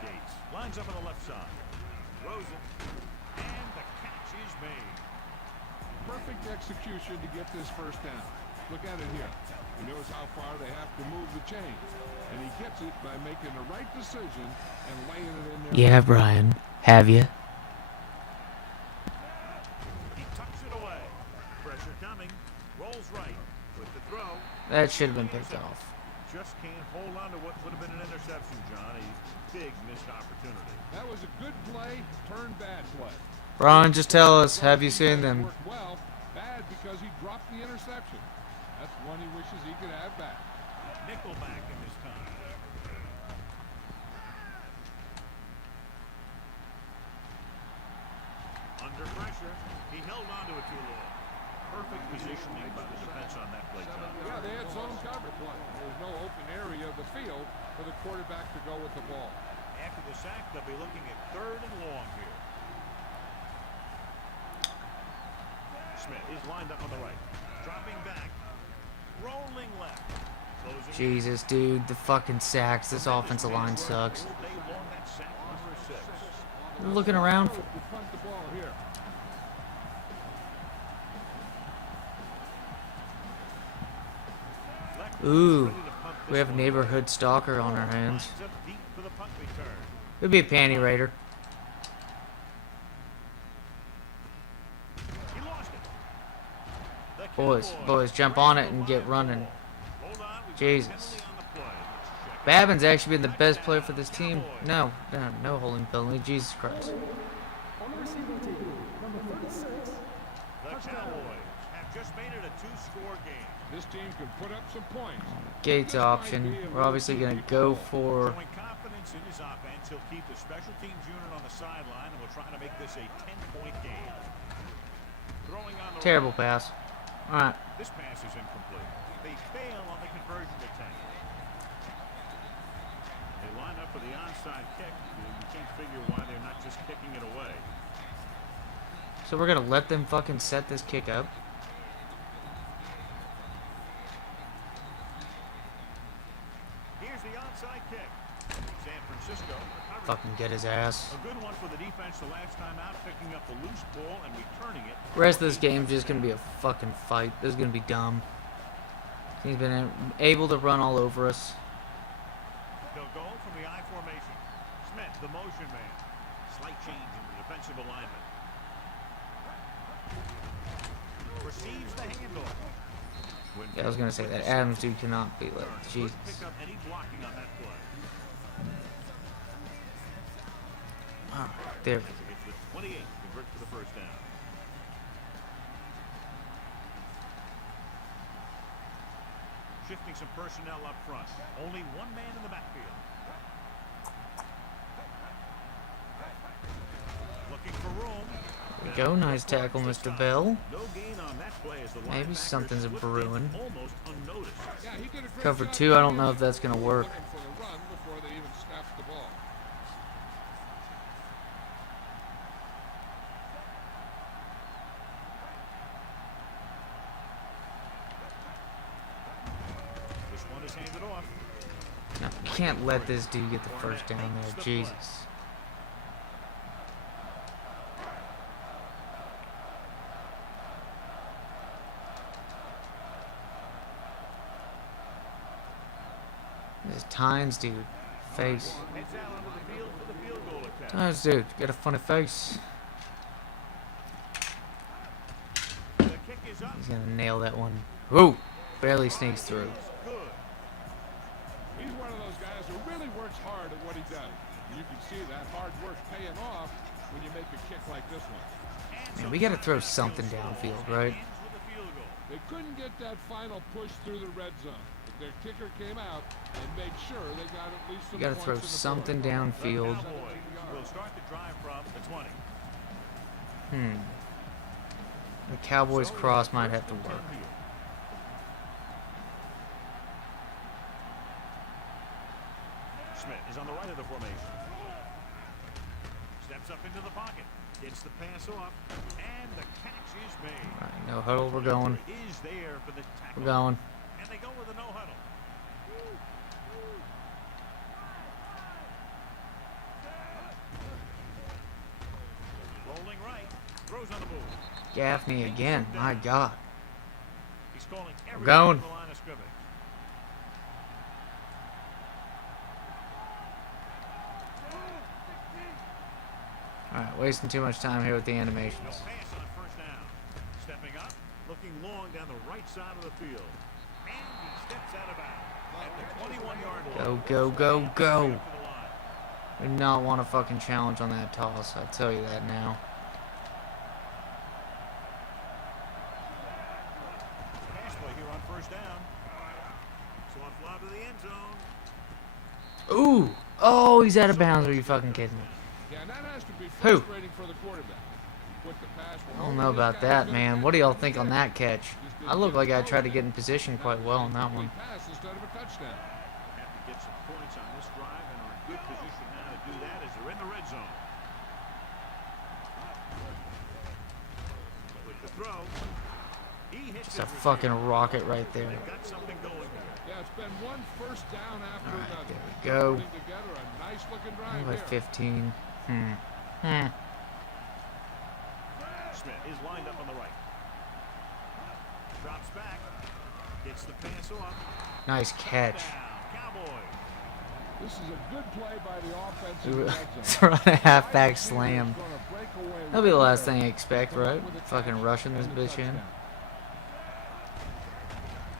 Gates lines up on the left side. Throws it. And the catch is made. Perfect execution to get this first down. Look at it here. He knows how far they have to move the chains. And he gets it by making the right decision and laying it in there. Yeah, Brian. Have you? He tucks it away. Pressure coming. Rolls right. With the throw. That should have been picked off. Just can't hold on to what would have been an interception, John. A big missed opportunity. That was a good play, turned bad play. Brian, just tell us, have you seen them? Worked well, bad because he dropped the interception. That's one he wishes he could have back. Nickelback in this time. Under pressure, he held on to it too long. Perfect positioning by the defense on that play, John. Yeah, they had zone coverage. There was no open area of the field for the quarterback to go with the ball. After the sack, they'll be looking at 3rd and long here. Smith is lined up on the right. Dropping back. Rolling left. Closing Jesus, dude, the fucking sacks. This offensive line sucks. They won that sack number 6. Looking around for. We punt the ball here. Ooh, we have a neighborhood stalker on our hands. It'd be a panty raider. Boys, jump on it and get running. Hold on. Jesus. Penalty on the play. Let's check it. Babin's actually been the best player for this team. No, no holding penalty. Jesus Christ. The Cowboys have just made it a 2-score game. This team can put up some points. Gates option. We're obviously going to go for... Showing confidence in his offense, he'll keep the special teams unit on the sideline, and we'll try to make this a 10-point game. Throwing on the Terrible pass. Alright. This pass is incomplete. They fail on the conversion attempt. They line up for the onside kick. You can't figure why they're not just kicking it away. So we're going to let them fucking set this kick up? Here's the onside kick. San Francisco recovers. Fucking get his ass. A good one for the defense the last time out, picking up the loose ball and returning it. Rest of this game's just going to be a fucking fight. This is going to be dumb. He's been able to run all over us. They'll go from the I formation. Smith, the motion man. Slight change in the defensive alignment. Receives the handoff. Yeah, I was going to say that Adams dude cannot be like, Jesus. Pick up any blocking on that play. Ah, there. It's the 28. Convert for the first down. Shifting some personnel up front. Only one man in the backfield. Looking for room. There we go. Nice tackle, Mr. Bell. No gain on that play as the Maybe linebacker something's a slipped brewing. in almost unnoticed. Yeah, he did a great Cover job 2. I don't know if that's going to work. looking for the run before they even snapped the ball. This one is handed off. No, you can't let this dude get the first down there. Jesus. This Tynes dude. Face. Heads out onto the field for the field goal attempt. Tynes dude. Got a funny face. The kick is up. He's going to nail that one. Whoa. Barely sneaks through. Good. He's one of those guys who really works hard at what he does. You can see that hard work paying off when you make a kick like this one. Man, we got to throw something downfield, right? Ends with a field goal. They couldn't get that final push through the red zone, but their kicker came out and made sure they got at least some We got to points throw in the something board. downfield. Cowboys will start the drive from the 20. The Cowboys cross might have to work. Smith is on the right of the formation. Steps up into the pocket. Gets the pass off. And the catch is made. All right, no huddle. We're going. Is there for the tackle. We're going. And they go with a no huddle. Rolling right. Throws on the move. Gaffney again. My God. He's calling every going. the line of scrimmage. All right, wasting too much time here with the No animations. pass on first down. Stepping up, looking long down the right side of the field. And he steps out of bounds at the 21-yard line. Go, go, go, go. Back to the line. We do not want a fucking challenge on that toss. I'll tell you that now. Pass play here on first down. Soft lob to the end zone. Ooh. Oh, he's out of bounds. Are you fucking kidding me? Yeah, and that has to be Who? frustrating for the quarterback. You put the pass I don't know about that, man. What do y'all think on that catch? I look like I tried to get in position quite well on that one. Pass instead of a touchdown. Have to get some points on this drive and are in good position now to do that as they're in the red zone. With the throw, he hits Just a his fucking receiver. rocket right there. They've got something going here. Yeah, it's been one first down after All right, another. there we go. Putting together a nice looking drive By here. 15. Smith is lined up on the right. Drops back. Gets the pass off. Nice catch. Down. Cowboys. This is a good play by the offense in Ooh, the red zone. Throwing a halfback slam. Gonna break away That'll be the right last there. thing you expect, right? With a Fucking catch rushing this and a bitch in. touchdown.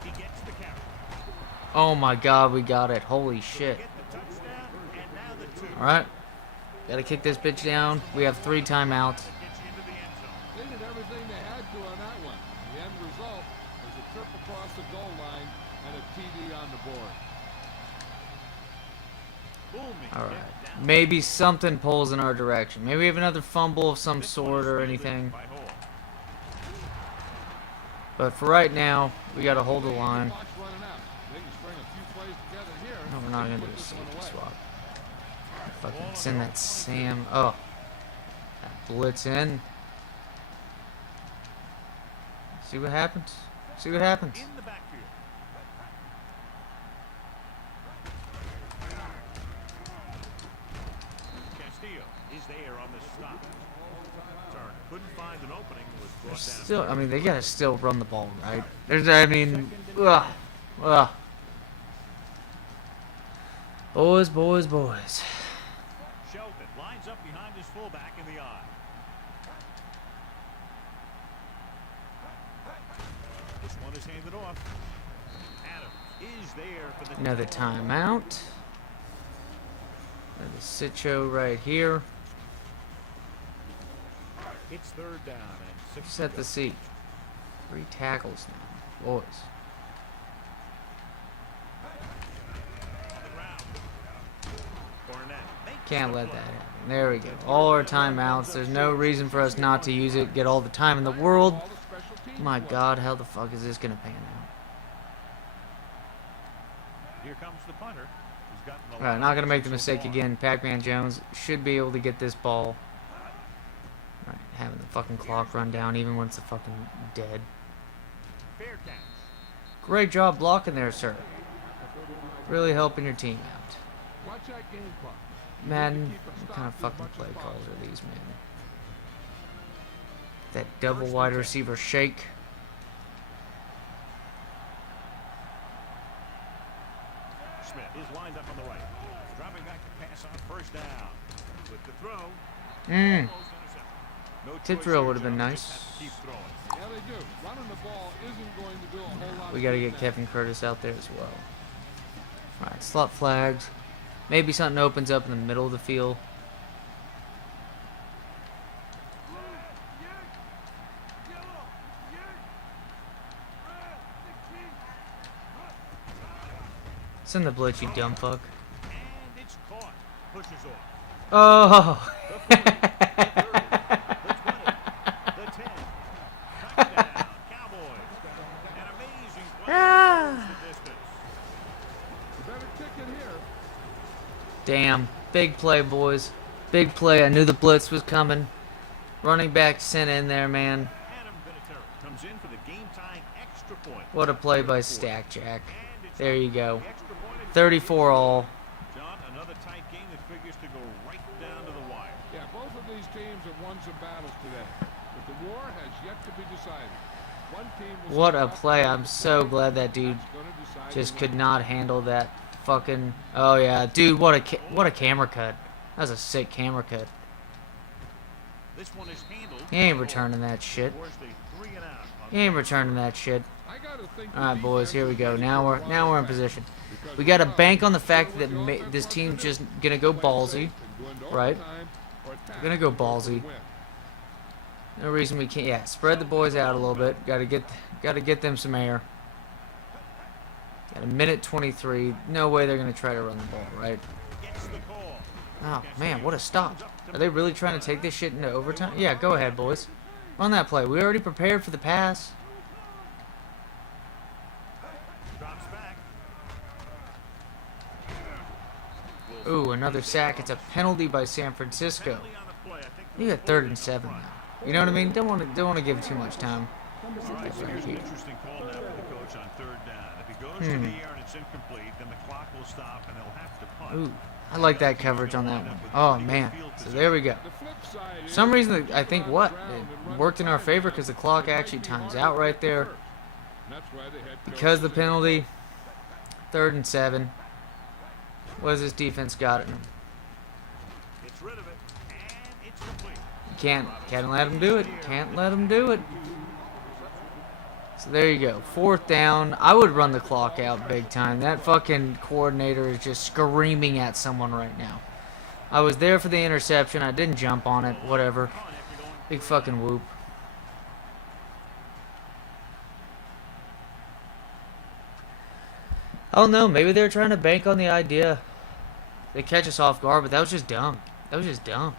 He gets the carry. Oh my God, we got it. Holy shit. Get the touchdown, and now the 2. All right. Gotta kick this bitch down. We have 3 timeouts. Gets you into the end zone. They did everything they had to on that one. The end result was a trip across the goal line and a TD on the board. Booming. All right. Get down. Maybe something pulls in our direction. Maybe we have another fumble of some This one sort is or fielded anything. by Hall. But for right now, we gotta hold the line. Clock's running out. They can string a few plays together here. No, we're not and gonna do put a this one safety away. swap. Fucking send that Sam. Oh. That blitz in. See what happens. See what happens. In the backfield. Castillo is there on the stop. Turner couldn't find an opening. Was brought down. Still, I mean, they gotta still run the ball, right? There's, I mean, ugh. Boys, boys, boys. Shelton lines up behind his fullback in the eye. This one is handed off. Adams is there for the Another timeout. Another Sitcho right here. It's 3rd down and 6. Set the seat. 3 tackles now, boys. On the ground. Barnett makes Can't the let play. that happen. There we go. All our timeouts. There's no reason for us not to use it. Get all the time in the world. All the special teams My play. God, how the fuck is this gonna pan out? Here comes the punter. He's gotten a All right, lot not of gonna make the so mistake far. again. Pac-Man Jones should be able to get this ball. All right, having the fucking clock run down even when it's a fucking dead. Fair catch. Great job blocking there, sir. Really helping your team out. Watch that game clock. Madden, what kind of fucking play calls are these, man? That double wide receiver shake. Smith is lined up on the right. Dropping back to pass on 1st down. With the throw. Mmm. Almost intercepted. No Tip choice drill here, would have been Jones. nice. Just have to keep throwing. Yeah, they do. Running the ball isn't going to do a whole lot. We got to of get good Kevin Curtis out there as well. Alright, slot flags. Maybe something opens up in the middle of the field. Send the blitz, you dumb fuck. And it's caught. Pushes off. Oh! The 40, the 30, the 10. Touchdown, Cowboys. An amazing play. Ah. The distance. You better kick it here. Damn. Big play, boys. Big play. I knew the blitz was coming. Running back sent in there, man. Adam Vinatieri comes in for the game-tying extra point. What a play by Stack Jack. And it's There you up. go. The extra point is 34 all. John, another tight game that figures to go right down to the wire. Yeah, both of these teams have won some battles today, but the war has yet to be decided. One team will What step a up, play. I'm so glad that dude that's gonna decide just the could winner. not handle that fucking... Oh, yeah. Dude, what a camera cut. That was a sick camera cut. This one is handled. He ain't returning that shit. Forced a 3 and out on He ain't returning that shit. I gotta think the All right, boys, here we go. Now we're in defense position. because We got to now bank on the fact the that offense this wants team's to just gonna go play ballsy. safe and go into right? overtime or attack Gonna go in order to ballsy. win. No reason we can't. Yeah, spread the boys out a little bit. Got to get them some air. Got a minute 23. No way they're gonna try to run the ball, right? gets the call. Oh man, what a stop! Are they really trying to take this shit into overtime? Yeah, go ahead, boys. Run that play. We already prepared for the pass. Drops back. Ooh, another sack. It's a penalty by San Francisco. Penalty on the play. I think You got 3rd and 7 now. You know what I mean? Don't want to give too much time. All right, so here's an interesting call now for the coach on 3rd down. If he goes to the air and it's incomplete, then the clock will stop and they'll have to punt. Ooh, I like that coverage on that one. Oh man. So there we go. The flip side For is some reason, they I think get what on the ground and it run worked in our the favor clock because the down. clock actually times out right there. That's why the head coach Because the said, penalty. 3rd and 7. What has this defense got in them? Gets rid of it, and it's complete. Can't let them do it. Can't let them do it. So there you go. 4th down. I would run the clock out big time. That fucking coordinator is just screaming at someone right now. I was there for the interception. I didn't jump on it. Whatever. Big fucking whoop. I don't know. Maybe they're trying to bank on the idea they catch us off guard, but that was just dumb. That was just dumb.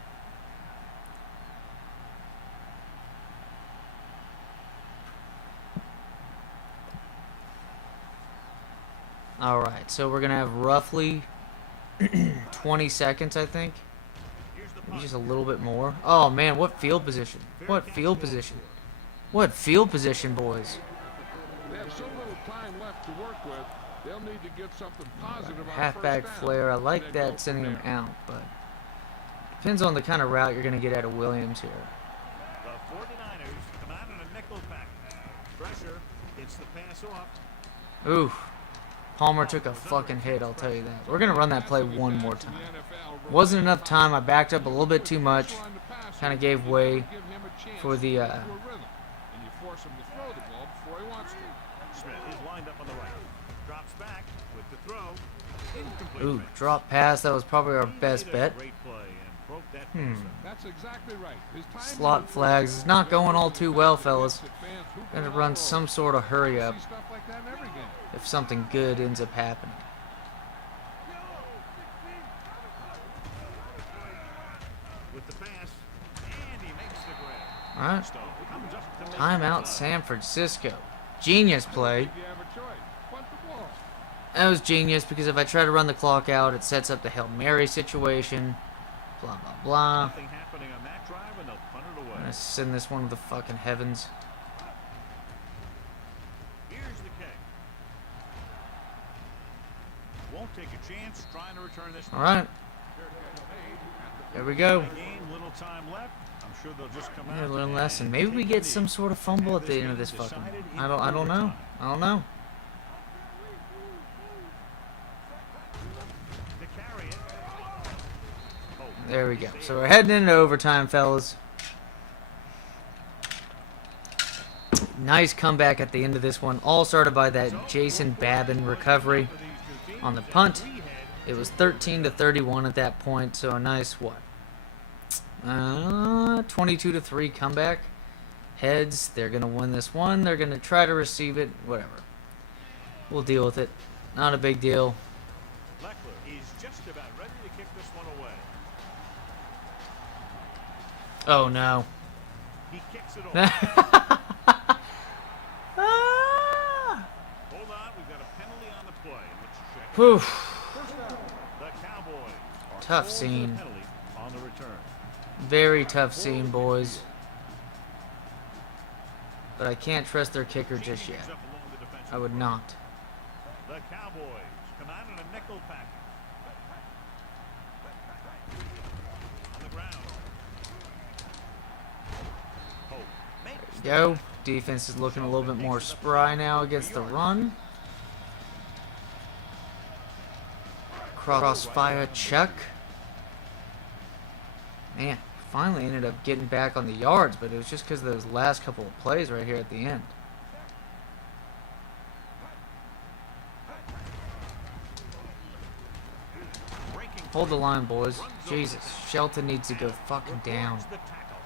Alright, so we're going to have roughly 20 seconds, I think. Maybe just a little bit more. Oh, man, what field position? What field position? What field position, boys? They have so little time left to work with, they'll need to get something positive on Halfback first down. flare. I like And then that, go sending from him there. out, but depends on the kind of route you're going to get out of Williams here. The 49ers come out in a nickel pack. Pressure. It's the pass off. Ooh. Palmer took a fucking hit, I'll tell you that. We're going to run that play one more time. Wasn't enough time. I backed up a little bit too much. Kind of gave way for the... And you force him to throw the ball before he wants to. Smith is lined up on the right. Drops back with the throw. Incomplete. Ooh, drop pass. That was probably our best bet. Great play and broke that That's exactly right. His time Slot flags. It's not going all too well, fellas. Gonna run some sort of hurry up stuff like that in every game. if something good ends up happening. with the pass. And he makes the grab. Alright. Stone comes up to make Timeout San Francisco. Genius play. If you have a choice, punt the ball. That was genius because if I try to run the clock out, it sets up the Hail Mary situation. Blah, blah, blah. nothing happening on that drive, and they'll punt it away. I'm gonna send this one to the fucking heavens. Here's the kick. Won't take a chance trying to return this. Alright. There we go. Game, little time left. I'm sure they'll just come Yeah, out learn a and lesson. Maybe we take get the some lead. sort of fumble at the And end of this this game fucking. decided in I don't know. overtime. I don't know. To carry it. Oh, There we go. So we're heading into overtime, fellas. Nice comeback at the end of this one. All started by that Jason Babin recovery on the punt. It was 13-31 at that point. So a nice what? 22-3 comeback. Heads. They're gonna win this one. They're gonna try to receive it. Whatever. We'll deal with it. Not a big deal. Leckler is just about ready to kick this one away. Oh no. He kicks it over. Ah! Hold on, we've got a penalty on the play. Let's check. Whew. The Cowboys are Tough called for the scene. penalty on the return. Very tough scene, boys. But I can't trust their kicker just yet. Things up along the defensive I would line. not. The Cowboys come out in a nickel pack. On the ground. Hope makes the Go. Defense is looking a little bit more spry now against the run. Crossfire Chuck. Man, finally ended up getting back on the yards, but it was just because of those last couple of plays right here at the end. breaking Hold the line, boys. Jesus, Shelton needs to go fucking down. the tackle.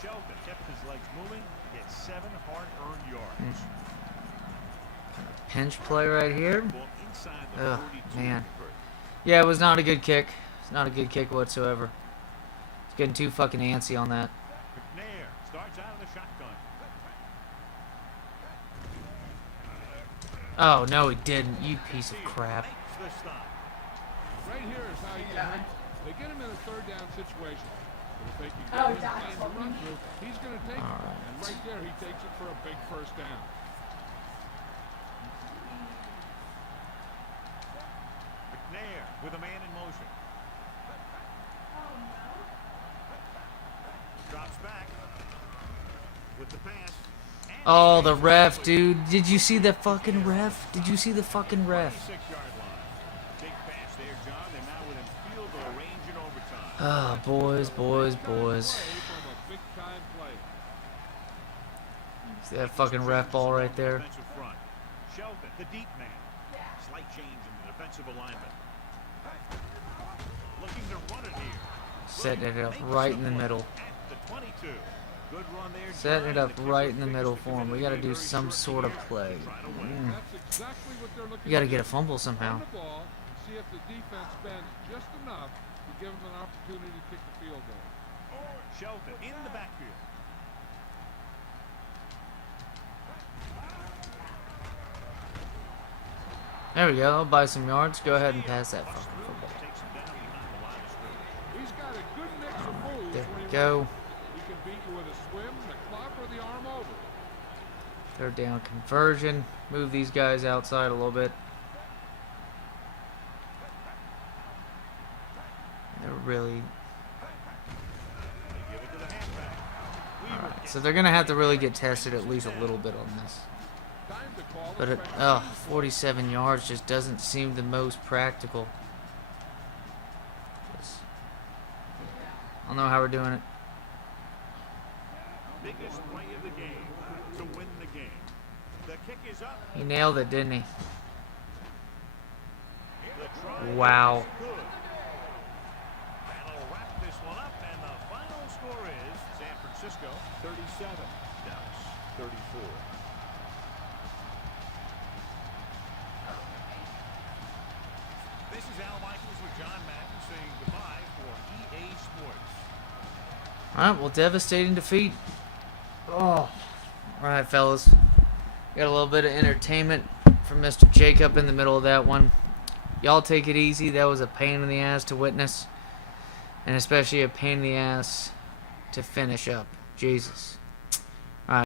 Shelton kept his legs moving, gets 7 hard-earned yards. Pinch play right here. Ball inside the Ugh, 42. man. Yeah, it was not a good kick. It's not a good kick whatsoever. It's getting too fucking antsy on that. McNair starts out of the shotgun. Oh, no, he didn't. You piece of crap. Makes the stop. Right here is how you get him. They get him in a third down situation. But if they can get him time to run through, he's going to take it. And right there, he takes it for a big first down. McNair with a man in motion. Drops back with the pass. And Oh, the ref, dude. Did you see the fucking ref? Did you see the fucking ref? 26-yard line. Big pass there, John. They're now within field goal range in overtime. Oh, boys, boys, boys. From a big time play. See that fucking ref ball right there? Defensive front. Shelton, the deep man. Slight change in the defensive alignment. Looking to run it here. Setting it up right in the middle. At the 22. Good run there. Setting it up right in the middle for him. We got to do some sort of play. That's exactly what they're looking You got to for. get a fumble somehow. Run the ball and see if the defense bends just enough to give them an opportunity to kick the field goal. Shelton in the backfield. There we go. I'll buy some yards. Go ahead and pass that fucking football. Takes him down behind the line of scrimmage. He's got a good mix of moves. There when we he go. wants it. He can beat you with a swim, the club, or the arm over. Third down conversion. Move these guys outside a little bit. They're really... They give it to the halfback. Weaver Alright, so they're going to have to really get tested at least a little bit on this. Time to call But, it. 47 yards just doesn't seem the most practical. I don't know how we're doing it. biggest play of the game to win the game. The kick is up. He nailed it, didn't he? The try Wow. is good. That'll wrap this one up, and the final score is San Francisco 37, Dallas 34. This is Al Michaels with John Madden saying goodbye for EA Sports. Alright, well, devastating defeat. Oh. Alright, fellas. Got a little bit of entertainment from Mr. Jacob in the middle of that one. Y'all take it easy. That was a pain in the ass to witness. And especially a pain in the ass to finish up. Jesus.